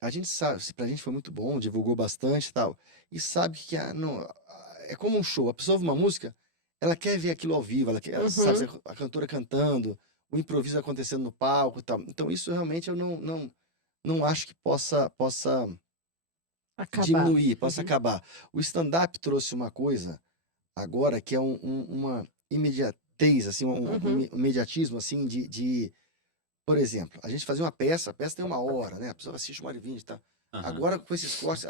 a gente sabe, se pra gente foi muito bom, divulgou bastante e tal, e sabe que é como um show. A pessoa ouve uma música, ela quer ver aquilo ao vivo, ela sabe Uhum. a cantora cantando, o improviso acontecendo no palco e tal. Então isso realmente eu não acho que possa Acabar. diminuir, possa Uhum. acabar. O stand-up trouxe uma coisa agora que é uma imediatez, assim, Uhum. um imediatismo, assim, por exemplo, a gente fazia uma peça, a peça tem 1 hora, né? A pessoa assiste 1 hora e 20, tá? aham. Agora, com esses cortes,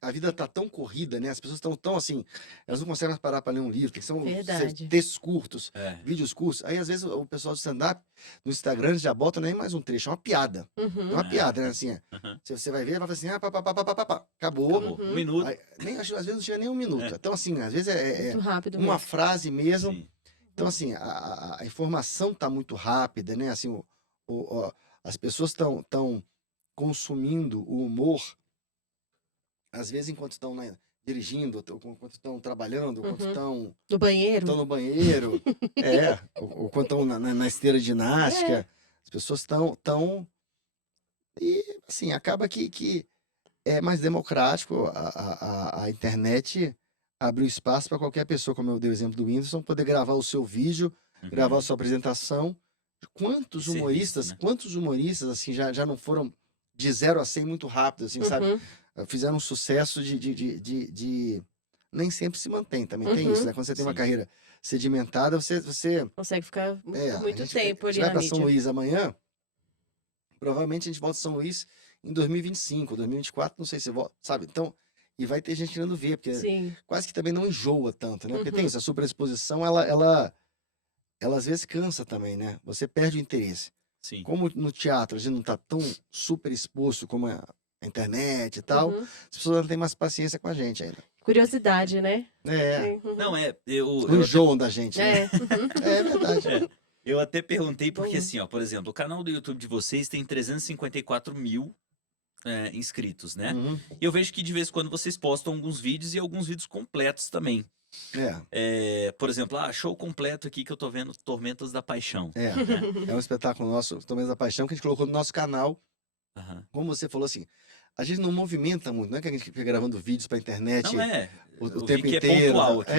a vida tá tão corrida, né? As pessoas estão tão assim, elas não conseguem mais parar para ler um livro, tem que ser Verdade. textos curtos, É. vídeos curtos. Aí, às vezes, o pessoal do stand-up, no Instagram, já bota nem mais um trecho, é uma piada. É Uhum. uma piada, né? Assim, Aham. você vai ver, vai falar assim, pá, pá, pá, pá, pá, pá, pá. Acabou. Acabou. Uhum. Um minuto. Aí, às vezes não chega nem 1 minuto. É. Então, assim, às vezes é Muito rápido uma mesmo. frase mesmo. Sim. Então, assim, a informação está muito rápida, né? Assim, as pessoas estão consumindo o humor, às vezes, enquanto estão dirigindo, enquanto estão trabalhando, enquanto Uhum. estão Do banheiro? no banheiro, ou quando estão na esteira de ginástica. As pessoas estão. E, assim, acaba que é mais democrático. A internet abriu espaço para qualquer pessoa, como eu dei o exemplo do Whindersson, poder gravar o seu vídeo, gravar a sua apresentação. Quantos E humoristas, serviço, né? quantos humoristas, assim, já não foram de 0 a 100 muito rápido, assim, sabe? Uhum. Fizeram um sucesso nem sempre se mantém, também tem isso, Uhum. né? Quando você tem uma Sim. carreira sedimentada, você Consegue ficar por a muito gente, tempo a ali gente vai na para São mídia. Luís amanhã, provavelmente a gente volta a São Luís em 2025, 2024, não sei se volta, sabe? Então, e vai ter gente querendo ver, porque Sim. quase que também não enjoa tanto, né? Porque tem Uhum. isso, a superexposição, ela às vezes cansa também, né? Você perde o interesse. Sim. Como no teatro a gente não tá tão super exposto como a internet e tal, Uhum. as pessoas não têm mais paciência com a gente ainda. Curiosidade, né? É, Sim. Uhum. Não, não enjoam da gente, né? É. Uhum. É verdade. É, eu até perguntei porque, Bom. assim, ó, por exemplo, o canal do YouTube de vocês tem 354 mil inscritos, né? Uhum. E eu vejo que de vez em quando vocês postam alguns vídeos e alguns vídeos completos também. Por exemplo, show completo aqui que eu tô vendo Tormentas da Paixão. É, né? é um espetáculo nosso, Tormentas da Paixão, que a gente colocou no nosso canal. Aham. Como você falou assim, a gente não movimenta muito, não é que a gente fica gravando vídeos pra internet Não é, o eu vi tempo que é inteiro. pontual aqui.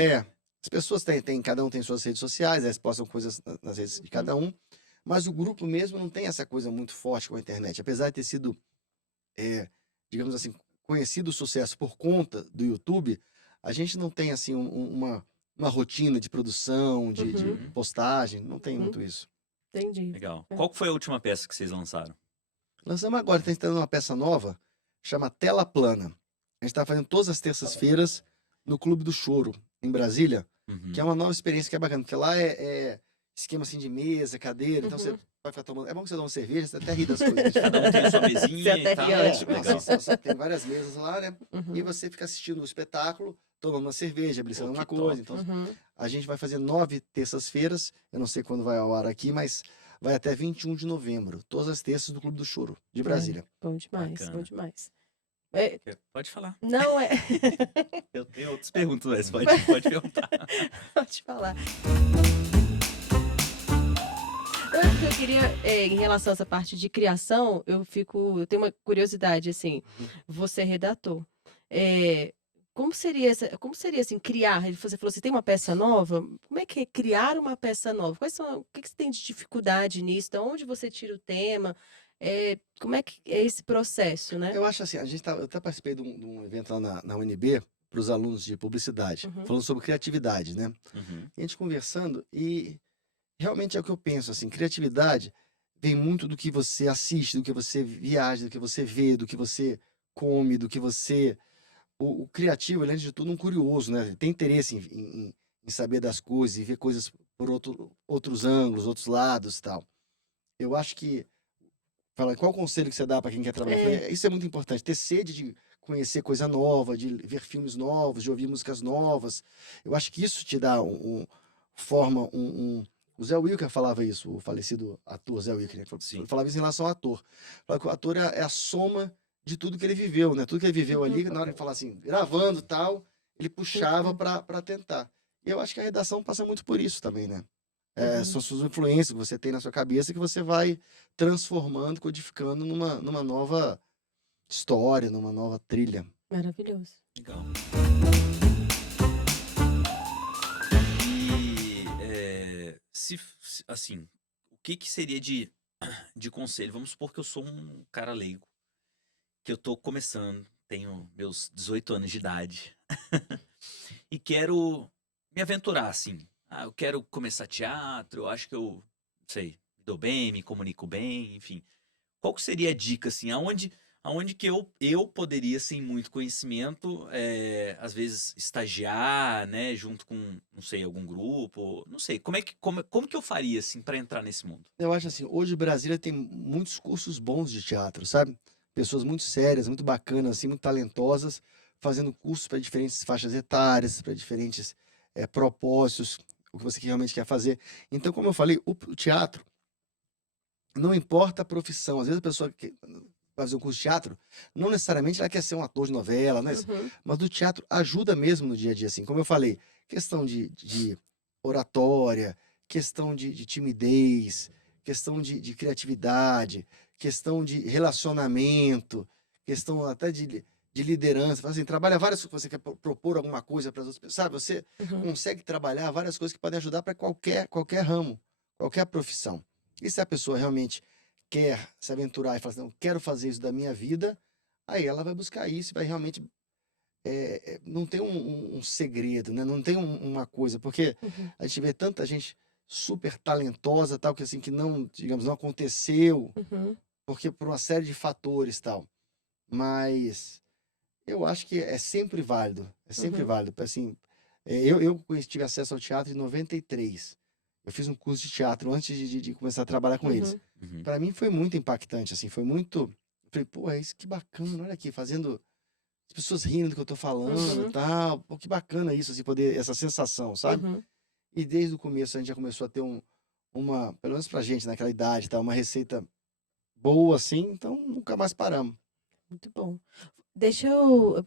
As pessoas cada um tem suas redes sociais, elas postam coisas nas redes de cada um, mas o grupo mesmo não tem essa coisa muito forte com a internet. Apesar de ter sido, digamos assim, conhecido o sucesso por conta do YouTube, a gente não tem assim uma rotina de produção, de Uhum. postagem, não tem Uhum. muito isso. Entendi. Legal. É. Qual que foi a última peça que vocês lançaram? Lançamos agora, está estreando uma peça nova, chama Tela Plana. A gente está fazendo todas as terças-feiras no Clube do Choro, em Brasília, Uhum. que é uma nova experiência que é bacana, porque lá é esquema assim de mesa, cadeira, então você Uhum. vai ficar tomando. É bom que você dá uma cerveja, você até ri das coisas. Cada um tem a sua Você mesinha até e tal. ri, É, ótimo. não, Legal. você tem várias mesas lá, né? E Uhum. você fica assistindo o espetáculo, tomando uma cerveja, brincando Pô, uma que coisa. top. Então, Uhum. a gente vai fazer 9 terças-feiras, eu não sei quando vai ao ar aqui, mas vai até 21 de novembro, todas as terças do Clube do Choro, de Brasília. Bom demais, bom Bacana. demais. É, Pode falar. não é. Eu tenho outras perguntas, mas pode perguntar. Pode falar. Não, é porque eu queria, em relação a essa parte de criação, eu tenho uma curiosidade, assim, você é redator. É, como seria assim, criar? Você falou assim, tem uma peça nova? Como é que é criar uma peça nova? O que você tem de dificuldade nisso? De onde você tira o tema? Como é que é esse processo, né? Eu acho assim, eu até participei de um evento lá na UNB para os alunos de publicidade, Uhum. falando sobre criatividade, né? Uhum. E a gente conversando e realmente é o que eu penso, assim, criatividade vem muito do que você assiste, do que você viaja, do que você vê, do que você come, do que você... O criativo, ele é, antes de tudo, um curioso, né? Ele tem interesse em saber das coisas e ver coisas por outros ângulos, outros lados e tal. Eu acho que fala, qual o conselho que você dá para quem quer trabalhar? Eu falei, isso é muito importante, ter sede de conhecer coisa nova, de ver filmes novos, de ouvir músicas novas. Eu acho que isso te dá forma o Zé Wilker falava isso, o falecido ator Zé Wilker, né? Sim. Falava isso em relação ao ator. Falava que o ator é a soma de tudo que ele viveu, né? Tudo que ele viveu ali, na hora de falar assim, gravando tal, ele puxava para tentar. E eu acho que a redação passa muito por isso também, né? São suas influências que você tem na sua cabeça que você vai transformando, codificando numa nova história, numa nova trilha. Maravilhoso. Legal. E assim, o que seria de conselho? Vamos supor que eu sou um cara leigo, que eu tô começando, tenho meus 18 anos de idade e quero me aventurar, assim. Eu quero começar teatro, eu acho que eu, não sei, me dou bem, me comunico bem, enfim. Qual que seria a dica, assim, aonde que eu poderia, sem muito conhecimento, às vezes estagiar, né, junto com, não sei, algum grupo, não sei, como que eu faria, assim, para entrar nesse mundo? Eu acho assim, hoje Brasília tem muitos cursos bons de teatro, sabe? Pessoas muito sérias, muito bacanas, assim, muito talentosas, fazendo cursos para diferentes faixas etárias, para diferentes propósitos, o que você realmente quer fazer. Então, como eu falei, o teatro, não importa a profissão. Às vezes a pessoa que fazer um curso de teatro, não necessariamente ela quer ser um ator de novela, né? Uhum. Mas o teatro ajuda mesmo no dia a dia, assim. Como eu falei, questão de oratória, questão de timidez, questão de criatividade, questão de relacionamento, questão até de de liderança. Fala assim, trabalha várias coisas, você quer propor alguma coisa para as outras pessoas, sabe? Você Uhum. consegue trabalhar várias coisas que podem ajudar para qualquer ramo, qualquer profissão. E se a pessoa realmente quer se aventurar e falar assim, não, quero fazer isso da minha vida, aí ela vai buscar isso e vai realmente não tem um segredo, né? Não tem uma coisa, porque Uhum. a gente vê tanta gente super talentosa, tal, que assim, que não, digamos, não aconteceu, Uhum. porque por uma série de fatores, tal. Mas eu acho que é sempre Uhum. válido, assim, eu tive acesso ao teatro em 93. Eu fiz um curso de teatro antes de começar a trabalhar com eles. Uhum. Uhum. Para mim foi muito impactante, assim, foi muito, eu falei, pô, é isso que bacana, olha aqui, fazendo as pessoas rindo do que eu tô falando, Uhum. tal. Pô, que bacana isso, assim, poder, essa sensação, sabe? Uhum. E desde o começo a gente já começou a ter pelo menos pra gente naquela idade, tá? Uma receita boa, assim, então nunca mais paramos. Muito bom. Deixa eu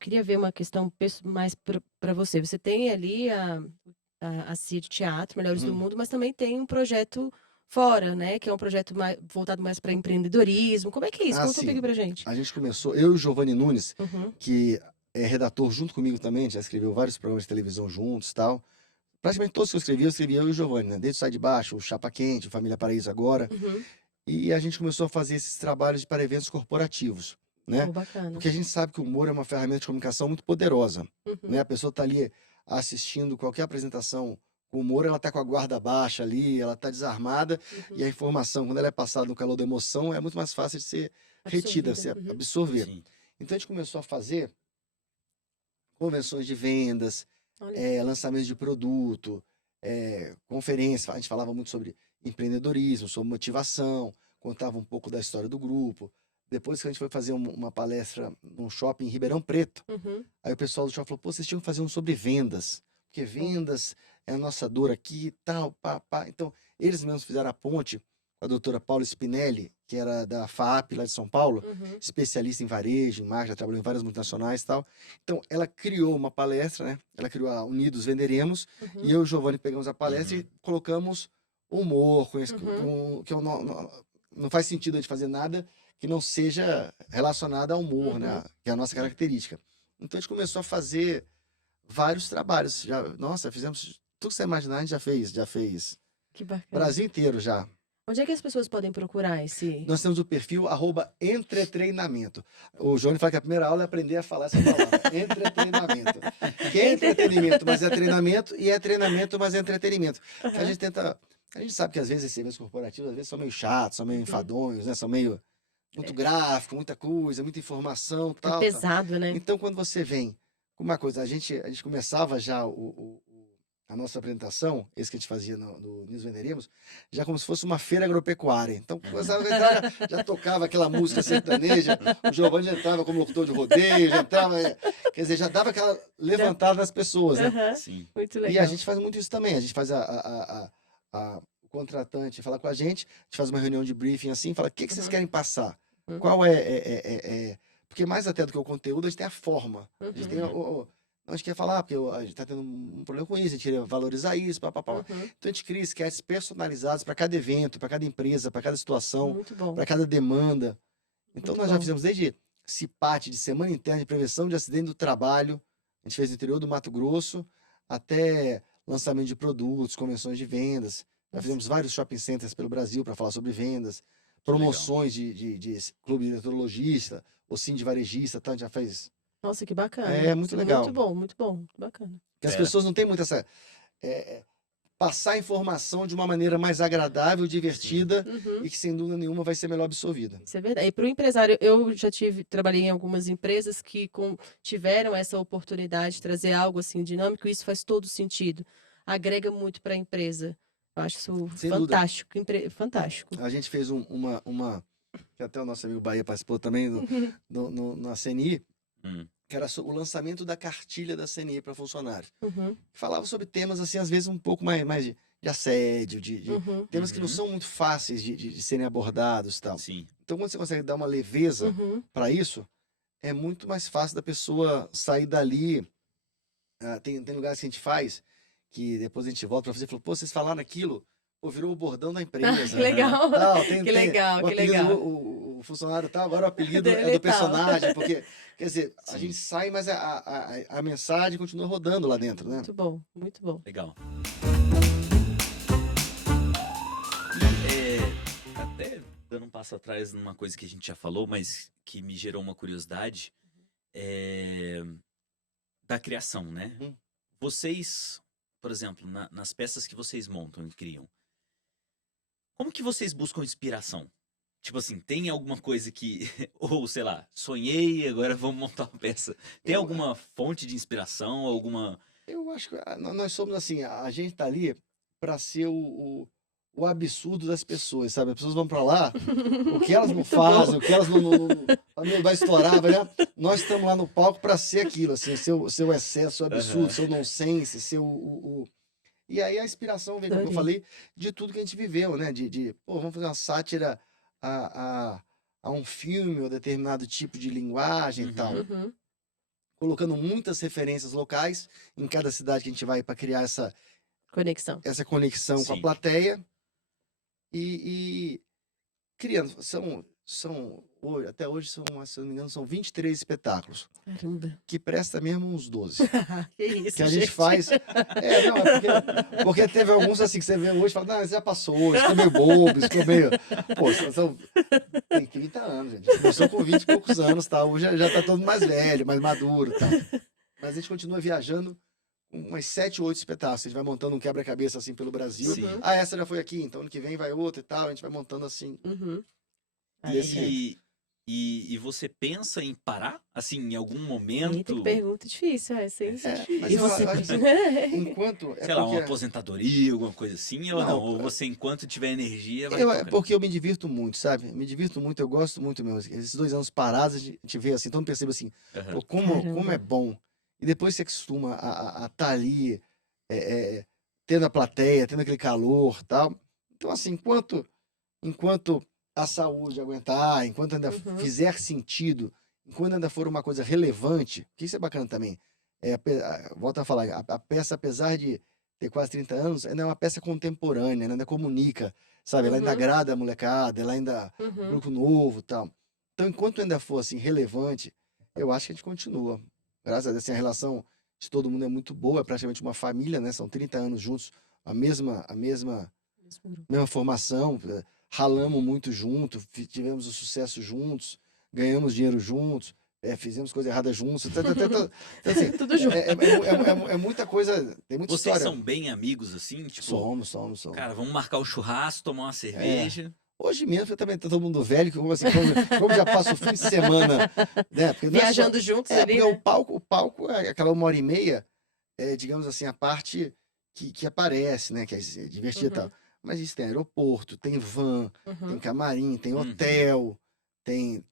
queria ver uma questão mais para você. Você tem ali a CID Teatro, Melhores do Hum. Mundo, mas também tem um projeto fora, né? Que é um projeto voltado mais para empreendedorismo. Como é que é isso? Ah, Conta um sim. pouquinho pra gente. A gente começou, eu e o Giovanni Nunes, Uhum. que é redator junto comigo também, já escreveu vários programas de televisão juntos, tal. Praticamente todos que eu escrevia eu e o Giovanni, né? Desde o Sai de Baixo, o Chapa Quente, o Família Paraíso agora. Uhum. E a gente começou a fazer esses trabalhos para eventos corporativos, né? Oh, bacana. Porque a gente sabe que o humor é uma ferramenta de comunicação muito poderosa, né? Uhum. A pessoa está ali assistindo qualquer apresentação com humor, ela está com a guarda baixa ali, ela está desarmada, e Uhum. a informação, quando ela é passada no calor da emoção, é muito mais fácil de ser retida, Absorvida. se Uhum. absorver. Sim. Então a gente começou a fazer convenções de vendas, Olha. lançamentos de produto, conferências. A gente falava muito sobre empreendedorismo, sobre motivação, contava um pouco da história do grupo. Depois que a gente foi fazer uma palestra num shopping em Ribeirão Preto, Uhum. aí o pessoal do shopping falou, pô, vocês tinham que fazer um sobre vendas, porque Bom. vendas é a nossa dor aqui e tal, pá, pá. Então, eles mesmos fizeram a ponte com a doutora Paula Spinelli, que era da FAP lá de São Paulo, Uhum. especialista em varejo, em marketing, já trabalhou em várias multinacionais e tal. Então, ela criou uma palestra, né? Ela criou a Unidos Venderemos, e Uhum. eu e o Giovanni pegamos a palestra Uhum. e colocamos humor, Uhum. que não faz sentido a gente fazer nada que não seja relacionado ao humor, né? Uhum. Que é a nossa característica. Então, a gente começou a fazer vários trabalhos. Já, nossa, fizemos tudo que você imaginar, a gente já fez. Que bacana. Brasil inteiro já. Onde é que as pessoas podem procurar esse? Nós temos o perfil @entretreinamento. O Johnny fala que a primeira aula é aprender a falar essa palavra, entretreinamento. Que é entretenimento, mas é treinamento, e é treinamento, mas é entretenimento. Que a gente tenta. A gente sabe que às vezes esses eventos corporativos às vezes são meio chatos, são meio Uhum. enfadonhos, né? São meio muito gráfico, muita coisa, muita informação, É tal, tal. pesado, né? Então, quando você vem com uma coisa, a gente começava já a nossa apresentação, esse que a gente fazia no News Venderemos, já como se fosse uma feira agropecuária. Então, começava a entrar, já tocava aquela música sertaneja, o Giovanni já entrava como locutor de rodeio, já entrava, quer dizer, já dava aquela levantada nas pessoas, né? Aham. Sim. Muito E a legal. gente faz muito isso também, a gente faz o contratante falar com a gente faz uma reunião de briefing assim, fala, o que vocês Uhum. querem passar? Uhum. Qual porque mais até do que o conteúdo, a gente tem a forma. A gente tem Uhum. a gente quer falar, porque a gente está tendo um problema com isso, a gente queria valorizar isso, papapá. Uhum. Então a gente cria sketches personalizados para cada evento, para cada empresa, para cada situação, Muito bom. para cada demanda. Então Muito nós já bom. fizemos desde CIPAT, de Semana Interna de Prevenção de Acidente do Trabalho, a gente fez no interior do Mato Grosso, até lançamento de produtos, convenções de vendas. Já Nossa. fizemos vários shopping centers pelo Brasil para falar sobre vendas, Que legal. promoções de clube de eletrologista, ou sim de varejista, tá? A gente já fez. Nossa, que bacana. É muito legal. Muito bom. Bacana. Porque as É. pessoas não têm muito essa. Passar informação de uma maneira mais agradável, divertida Uhum. e que sem dúvida nenhuma vai ser melhor absorvida. Isso é verdade. E para o empresário, eu já trabalhei em algumas empresas que tiveram essa oportunidade de trazer algo assim dinâmico, e isso faz todo sentido. Agrega muito para a empresa. Eu acho isso Sem dúvida. fantástico. Fantástico. A gente fez que até o nosso amigo Bahia participou também na CNI, Hum. que era o lançamento da cartilha da CNI para funcionários. Uhum. Falava sobre temas, assim, às vezes um pouco mais de assédio, Uhum. temas que não Uhum. são muito fáceis de serem abordados e tal. Sim. Então, quando você consegue dar uma leveza Uhum. para isso, é muito mais fácil da pessoa sair dali. Tem lugares que a gente faz, que depois a gente volta para fazer, e fala, pô, vocês falaram aquilo, pô, virou o bordão da empresa. Que legal. Tal, Que legal, o que apelido, legal. o funcionário tal, agora o apelido é Dele do tal. personagem, porque, quer dizer, a Sim. gente sai, mas a mensagem continua rodando lá dentro, né? Muito bom, muito bom. Legal. E, até dando um passo atrás numa coisa que a gente já falou, mas que me gerou uma curiosidade, é, da criação, né? Uhum. Vocês, por exemplo, nas peças que vocês montam e criam, como que vocês buscam inspiração? Tipo assim, tem alguma coisa que, ou sei lá, sonhei, agora vamos montar uma peça. Tem Eu- alguma fonte de inspiração, alguma... Eu acho que nós somos assim, a gente tá ali para ser o absurdo das pessoas, sabe? As pessoas vão para lá, o que elas não Muito fazem, bom. o que elas não vai estourar, nós estamos lá no palco para ser aquilo, assim, seu excesso, seu absurdo, Aham. seu nonsense, E aí a inspiração vem, como eu Adorei. falei, de tudo que a gente viveu, né? Pô, vamos fazer uma sátira a um filme ou determinado tipo de linguagem e Uhum. tal. Uhum. Colocando muitas referências locais em cada cidade que a gente vai para criar Conexão. essa conexão com a Sim. plateia e criando. Até hoje, se eu não me engano, são 23 espetáculos, Caramba. que presta mesmo uns 12. Que isso, Que a gente faz. Não, porque teve alguns assim que você vê hoje e fala, não, isso já passou, isso ficou meio bobo, isso ficou meio. Pô, tem 30 anos, gente. Começou com 20 e poucos anos, tá? Hoje já tá todo mais velho, mais maduro, tá? Mas a gente continua viajando com umas 7, 8 espetáculos. A gente vai montando um quebra-cabeça assim pelo Brasil. Sim. Uhum. Ah, essa já foi aqui, então ano que vem vai outra e tal. A gente vai montando assim. Uhum. Desse Entendi. E você pensa em parar, assim, em algum Eita, momento? que pergunta difícil essa, hein? Mas E eu você? acho assim, enquanto. Sei lá, uma aposentadoria, alguma coisa assim, ou Não, não? Ou você, enquanto tiver energia, vai É tocando? porque eu me divirto muito, sabe? Me divirto muito, eu gosto muito mesmo. Esses 2 anos parados, a gente vê assim, todo mundo percebe assim, Aham. pô, como é Caramba. bom. E depois você acostuma a estar ali, tendo a plateia, tendo aquele calor e tal. Então, assim, enquanto a saúde aguentar, enquanto ainda Uhum. fizer sentido, enquanto ainda for uma coisa relevante, que isso é bacana também. Volto a falar, a peça, apesar de ter quase 30 anos, ainda é uma peça contemporânea, ela ainda comunica, sabe? Ela ainda Uhum. agrada a molecada, ela ainda Uhum. grupo novo e tal. Então, enquanto ainda for assim, relevante, eu acho que a gente continua. Graças a Deus, assim, a relação de todo mundo é muito boa, é praticamente uma família, né? São 30 anos juntos, a mesma formação, ralamos muito junto, tivemos o sucesso juntos, ganhamos dinheiro juntos, fizemos coisa errada juntos. Então, assim, Tudo junto. é muita coisa, tem muita Vocês história. são bem amigos, assim? Tipo, Somos. cara, vamos marcar o churrasco, tomar uma cerveja. Hoje mesmo, eu também tá todo mundo velho, como já passa o fim de semana, né? Porque não é só- Viajando juntos ali, porque né? o palco é aquela 1h30, digamos assim, a parte que aparece, né? Que é divertida e tal. Mas isso tem aeroporto, tem van, tem Uhum. camarim, tem Uhum. hotel, tem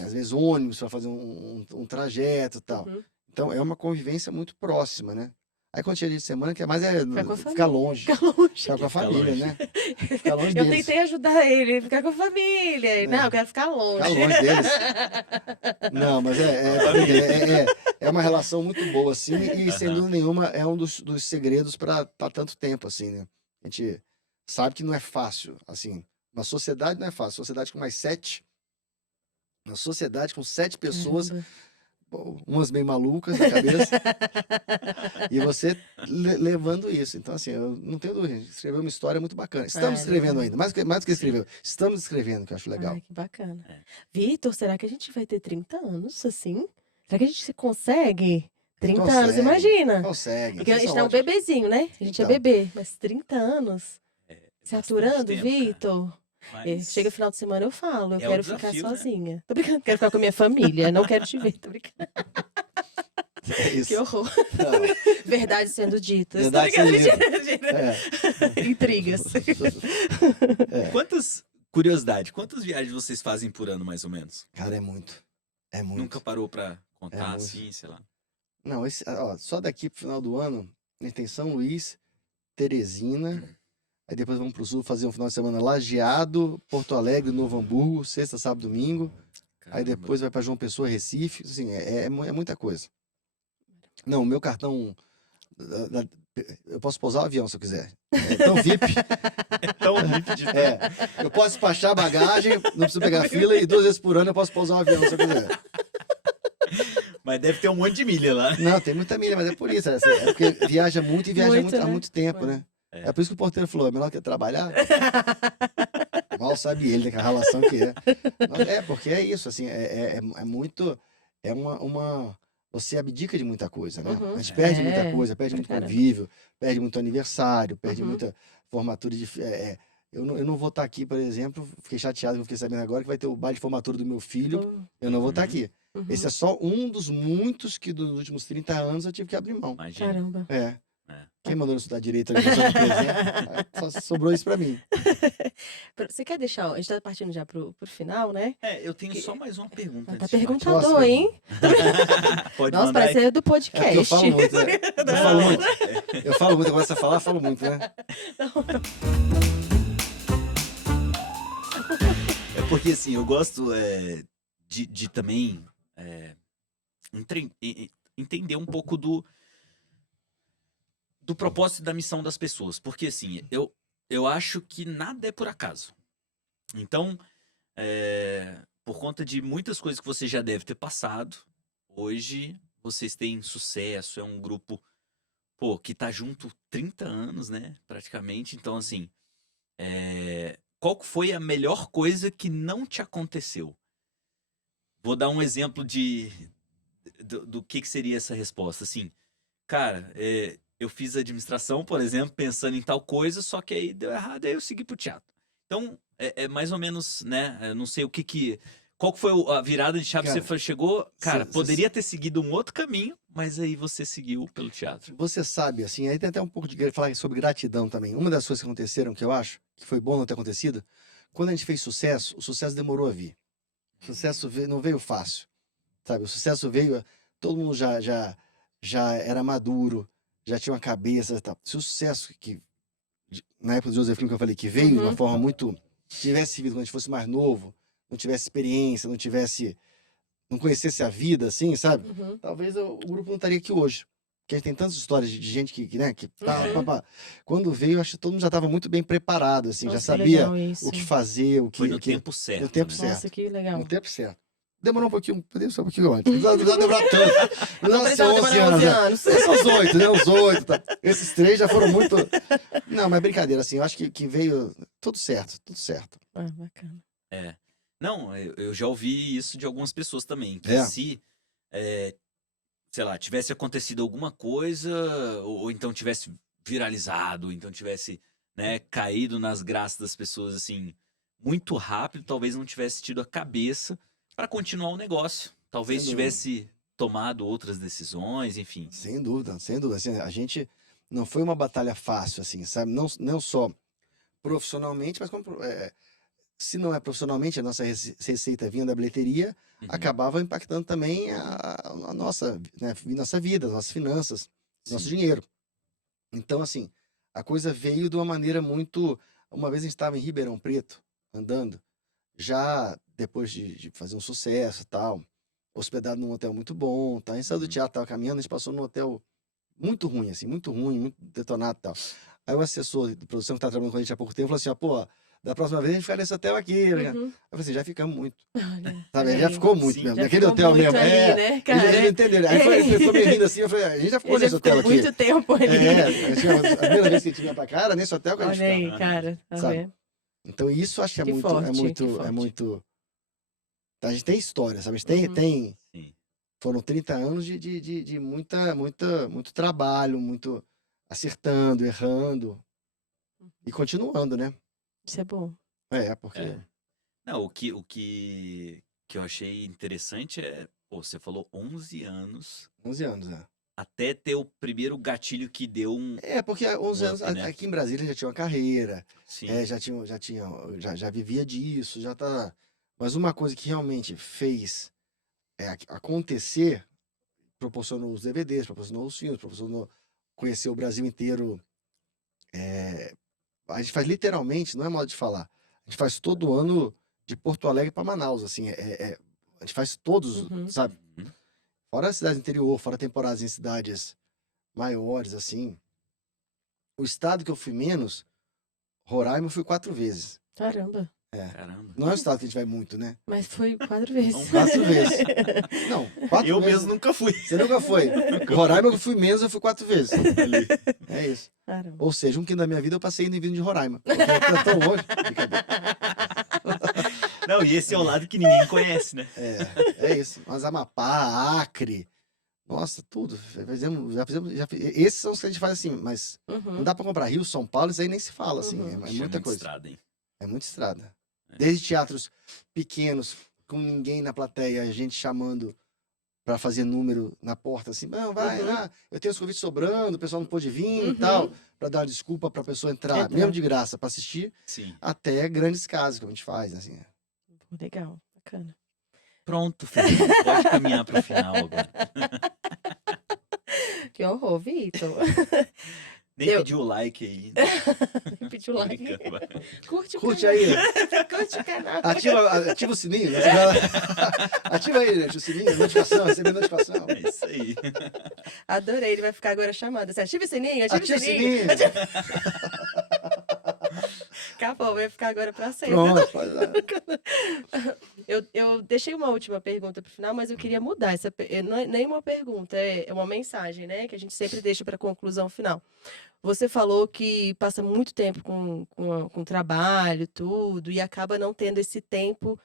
às vezes ônibus para fazer um trajeto e tal. Uhum. Então é uma convivência muito próxima, né? Aí quando chega dia de semana, quer mais Ficar com a ficar família. longe. Ficar longe. Ficar com a Ficar família, longe. né? Ficar longe Eu deles. tentei ajudar ele a ficar com a família. É. Não, eu quero ficar longe. Ficar longe deles. Não, mas é uma relação muito boa, assim, e sem Aham. dúvida nenhuma é um dos segredos para estar tanto tempo, assim, né? A gente sabe que não é fácil, assim, uma sociedade não é fácil, sociedade com mais 7, uma sociedade com 7 pessoas, Caramba. umas meio malucas na cabeça, e você levando isso. Então, assim, eu não tenho dúvida, a gente escreveu uma história muito bacana. Estamos escrevendo ainda, mais do que escreveu, estamos escrevendo, que eu acho legal. Ai, que bacana. É. Vitor, será que a gente vai ter 30 anos assim? Será que a gente consegue? 30 anos, Consegue. imagina. Consegue. Porque a gente isso é um ótimo. bebezinho, né? A gente é Então. bebê, mas 30 anos. É Se bastante aturando, tempo, cara. Vitor. Mas Chega final de semana, eu falo, eu é o quero desafio, ficar né? sozinha. Tô brincando, quero ficar com a minha família, não quero te ver, tô brincando. É isso. Que horror. Não, Verdade sendo dita. Verdade Tô brincando, sendo mentira. Intrigas. Curiosidade, quantas viagens vocês fazem por ano, mais ou menos? Cara, é muito. É muito. Nunca parou pra contar, muito. assim, sei lá. Não, só daqui pro final do ano, a gente tem São Luís, Teresina, aí depois vamos pro sul fazer um final de semana Lajeado, Porto Alegre, Novo Hamburgo, sexta, sábado, domingo. Aí Caramba. depois vai pra João Pessoa, Recife, assim, é muita coisa. Não, o meu cartão Eu posso pousar o avião se eu quiser. É tão VIP. Então, VIP de Eu posso despachar a bagagem, não preciso pegar fila e 2 vezes por ano eu posso pousar o avião se eu quiser. Mas deve ter um monte de milha lá. Não, tem muita milha, mas é por isso. Assim, é porque viaja muito e viaja Muito, muito, há né? muito tempo, Muito. né? É por isso que o porteiro falou, é melhor que trabalhar. Mal sabe ele, né, que a relação que é. Mas porque é isso, assim, é muito... É uma... Você abdica de muita coisa, né? Uhum. A gente perde muita É, coisa, perde pra muito caramba. convívio, perde muito aniversário, perde Uhum. muita formatura de... eu não vou estar aqui, por exemplo, fiquei chateado que eu fiquei sabendo agora que vai ter o baile de formatura do meu filho, eu não vou estar Uhum. aqui. Uhum. Esse é só um dos muitos que dos últimos 30 anos eu tive que abrir mão. Imagina. Caramba. É. É. Quem mandou eu estudar direito ali, só sobrou isso pra mim. Você quer deixar... A gente tá partindo já pro final, né? Eu tenho só mais uma pergunta. Tá antes de partir. perguntador, Nossa, hein? Pode Nossa, mandar parece aí. ser do É porque podcast. eu falo muito, né? Eu Não, falo muito. Eu falo muito, agora você falar, eu falo muito, né? É porque, assim, eu gosto de também entender um pouco do propósito e da missão das pessoas. Porque, assim, eu acho que nada é por acaso. Então, por conta de muitas coisas que você já deve ter passado, hoje vocês têm sucesso, é um grupo, pô, que tá junto 30 anos, né, praticamente. Então, assim, qual que foi a melhor coisa que não te aconteceu? Vou dar um exemplo do que seria essa resposta. Assim, cara, eu fiz administração, por exemplo, pensando em tal coisa, só que aí deu errado, aí eu segui pro teatro. Então, é mais ou menos, né? Eu não sei qual que foi a virada de chave que Cara, você chegou. Cara, cê- poderia ter seguido um outro caminho, mas aí você seguiu pelo teatro. Você sabe, assim, aí tem até um pouco de falar sobre gratidão também. Uma das coisas que aconteceram, que eu acho que foi bom não ter acontecido, quando a gente fez sucesso, o sucesso demorou a vir. O sucesso não veio fácil, sabe? O sucesso veio, todo mundo já era maduro, já tinha uma cabeça e tal. Se o sucesso na época do Josefino que eu falei, que veio de uma Uhum. forma muito... Tivesse vindo quando a gente fosse mais novo, não tivesse experiência, não conhecesse a vida, assim, sabe? Uhum. Talvez o grupo não estaria aqui hoje. Porque a gente tem tantas histórias de gente que tá, Uhum. Quando veio, acho que todo mundo já estava muito bem preparado, assim, já Nossa, que sabia legal isso. o que fazer, Foi no tempo certo. no tempo né? certo. Nossa, que legal. No tempo certo. Demorou um pouquinho, poderia ser um pouquinho antes. Não precisava demorar tanto. Não Não precisava ser precisava 11 demorar anos, 11 né? anos. Esses são os 8, né? Os 8, tá? Esses 3 já foram muito... Não, mas brincadeira, assim, eu acho que veio tudo certo, tudo certo. Ah, bacana. Não, eu já ouvi isso de algumas pessoas também. Que É. se, sei lá, tivesse acontecido alguma coisa, ou então tivesse viralizado, ou então tivesse, né, caído nas graças das pessoas, assim, muito rápido, talvez não tivesse tido a cabeça para continuar o negócio. Talvez Sem dúvida. tivesse tomado outras decisões, enfim. Sem dúvida, sem dúvida. Assim, a gente não foi uma batalha fácil, assim, sabe? Não só profissionalmente, mas se não é profissionalmente, a nossa receita vinha da bilheteria, Uhum. acabava impactando também a nossa, né, nossa vida, as nossas finanças, nosso Sim. dinheiro. Então, assim, a coisa veio de uma maneira muito... Uma vez a gente estava em Ribeirão Preto, andando, já depois de fazer um sucesso e tal, hospedado num hotel muito bom, tá? A gente saiu do Uhum. teatro, tava caminhando, a gente passou num hotel muito ruim, assim, muito ruim, muito detonado e tal. Aí o assessor de produção que tá trabalhando com a gente há pouco tempo falou assim, ó, pô, da próxima vez a gente fica nesse hotel aqui. Né? Uhum. Eu falei assim, já ficamos muito, Olha, sabe? olha Já aí. ficou muito Sim. mesmo, Já naquele ficou hotel muito mesmo. ali, É, né, eles cara? não entenderam. Aí ele foi me rindo assim, eu falei, a gente já ficou Ele já nesse hotel ficou aqui. muito tempo ali. A primeira vez que a gente vinha pra cá era nesse hotel que a gente Olha ficava. aí, cara. Tá Sabe? vendo? Então isso acho que é Que muito, forte, é que muito, forte. é muito... A gente tem história, sabe? A gente Uhum. tem Sim. foram 30 anos de muito trabalho, muito acertando, errando e continuando, né? Isso é bom. Porque É. Não, o que eu achei interessante pô, você falou 11 anos 11 anos, né? até ter o primeiro gatilho que deu um Porque há 11 um anos, up, né? aqui em Brasília já tinha uma carreira, Sim. já vivia disso, já tá... Mas uma coisa que realmente fez acontecer, proporcionou os DVDs, proporcionou os filmes, proporcionou conhecer o Brasil inteiro. A gente faz literalmente, não é modo de falar, a gente faz todo ano de Porto Alegre para Manaus, assim, a gente faz todos, Uhum. sabe? Uhum. Fora a cidade interior, fora temporadas em cidades maiores, assim. o estado que eu fui menos, Roraima, eu fui 4 vezes. Caramba. Caramba. Não é um estado que a gente vai muito, né? Mas foi 4 vezes. 4 vezes. Não, 4 Eu vezes. mesmo nunca fui. Você nunca foi. Roraima eu fui menos, eu fui 4 vezes. Ali. É isso. Caramba. Ou seja, um quinto da minha vida eu passei indo e vindo de Roraima. Porque é tão longe. Brincadeira. Não, e esse é o lado que ninguém conhece, né? É isso. Mas Amapá, Acre, nossa, tudo. Esses são os que a gente faz assim, mas Uhum. não dá pra comprar Rio, São Paulo, isso aí nem se fala, assim. Uhum. É Ixi, muita muita coisa. estrada, hein? É muita estrada. Desde teatros pequenos, com ninguém na plateia, a gente chamando pra fazer número na porta, assim, não, vai Uhum. lá, eu tenho os convites sobrando, o pessoal não pôde vir e Uhum. tal, pra dar uma desculpa pra pessoa entrar, mesmo de graça, pra assistir, Sim. até grandes casos que a gente faz, assim. Legal, bacana. Pronto, Fernanda. Pode caminhar pro final agora. Que horror, Vitor. Nem Eu- pediu o like aí. Pediu like. Brincando, vai. Curte o Curte canal. aí, Curte o canal. ativa o sininho, né? Ativa aí, gente, o sininho, notificação, receber notificação. É isso aí. Adorei, ele vai ficar agora chamando. Você ativa o sininho, ativa Ativa o o sininho. sininho. Acabou, vai ficar agora pra sempre. Pronto, pode dar. Eu deixei uma última pergunta pro final, mas eu queria mudar essa. Não é nem uma pergunta, é uma mensagem, né? Que a gente sempre deixa para conclusão final. Você falou que passa muito tempo com trabalho, tudo, e acaba não tendo esse tempo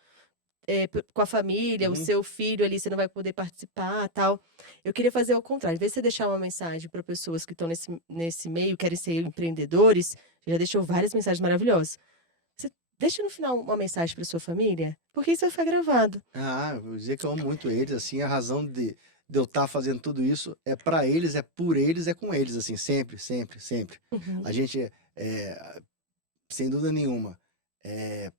com a família, o Uhum. seu filho ali, você não vai poder participar, tal. Eu queria fazer o contrário, em vez de você deixar uma mensagem para pessoas que estão nesse meio, querem ser empreendedores, já deixou várias mensagens maravilhosas. Você deixa no final uma mensagem para sua família, porque isso vai ficar gravado. Eu vou dizer que eu amo muito eles, assim, a razão de eu estar fazendo tudo isso é pra eles, é por eles, é com eles, assim, sempre, sempre, sempre. Uhum. A gente, sem dúvida nenhuma,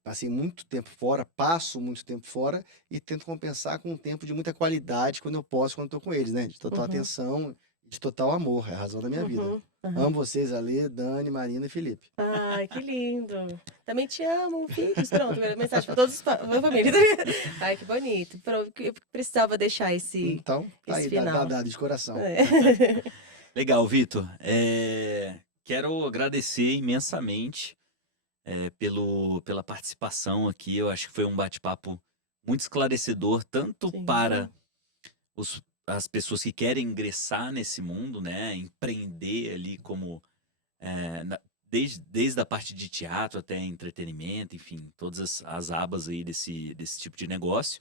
passei muito tempo fora, passo muito tempo fora e tento compensar com um tempo de muita qualidade quando eu posso, quando estou com eles, né? De total Uhum. atenção, de total amor, é a razão da minha vida. Uhum. Uhum. Amo vocês, Ale, Dani, Marina e Felipe. Ai, que lindo. Também te amo, filhos. Pronto, mensagem para todos a família. Ai, que bonito. Pronto, eu precisava deixar esse. Então, tá esse aí, final. dado de coração. É. Legal, Vitor. Quero agradecer imensamente pela participação aqui. Eu acho que foi um bate-papo muito esclarecedor, tanto Sim. para as pessoas que querem ingressar nesse mundo, né? Empreender ali como desde a parte de teatro até entretenimento, enfim, todas as abas aí desse tipo de negócio.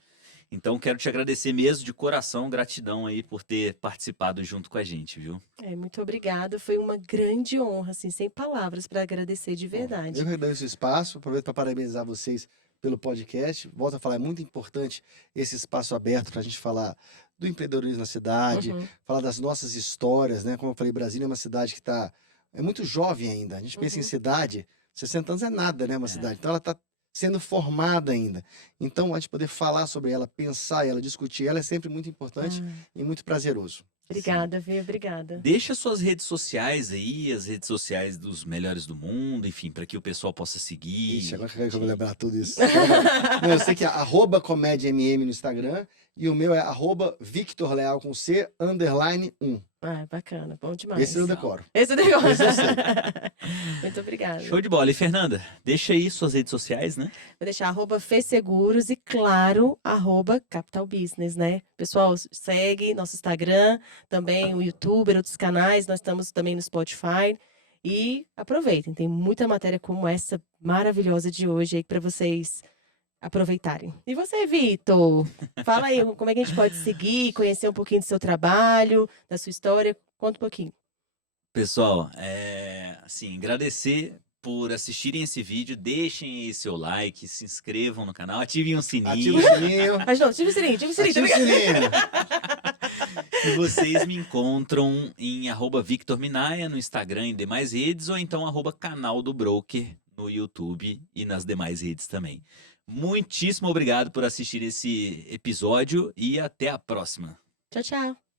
Então, quero te agradecer mesmo de coração, gratidão aí por ter participado junto com a gente, viu? Muito obrigada. Foi uma grande honra, assim, sem palavras para agradecer de verdade. Eu que agradeço o espaço, aproveito para parabenizar vocês pelo podcast. Volto a falar, é muito importante esse espaço aberto para a gente falar do empreendedorismo na cidade, Uhum. falar das nossas histórias, né? Como eu falei, Brasília é uma cidade que é muito jovem ainda. A gente pensa em Uhum. cidade, 60 anos é nada, né? Uma É. cidade. Então ela está sendo formada ainda. Então a gente poder falar sobre ela, pensar ela, discutir ela é sempre muito importante Ai, e muito prazeroso. obrigada, Vê, obrigada. Deixa suas redes sociais aí, as redes sociais dos melhores do mundo, enfim, para que o pessoal possa seguir. Ixi, agora que eu vou te- lembrar tudo isso. Não, eu sei que é @comédiamm no Instagram e o meu é @VictorLeal com C, _1. Ai, bacana, bom demais. Esse eu decoro. Esse negócio. Esse eu sei. Muito obrigada. Show de bola. E Fernanda, deixa aí suas redes sociais, né? Vou deixar @FeSeguros e, claro, @Capital Business, né? Pessoal, segue nosso Instagram, também o YouTube, outros canais. Nós estamos também no Spotify. E aproveitem, tem muita matéria como essa maravilhosa de hoje aí para vocês aproveitarem. E você, Vitor? Fala aí, como é que a gente pode seguir, conhecer um pouquinho do seu trabalho, da sua história? Conta um pouquinho. Pessoal, assim, agradecer por assistirem esse vídeo, deixem aí seu like, se inscrevam no canal, ativem o Ativa sininho. o sininho. Mas não, tira o sininho, tira o sininho. Ativa o sininho. E vocês me encontram em @Victor Minaya no Instagram e demais redes, ou então @canal do Broker no YouTube e nas demais redes também. Muitíssimo obrigado por assistir esse episódio e até a próxima. Tchau, tchau.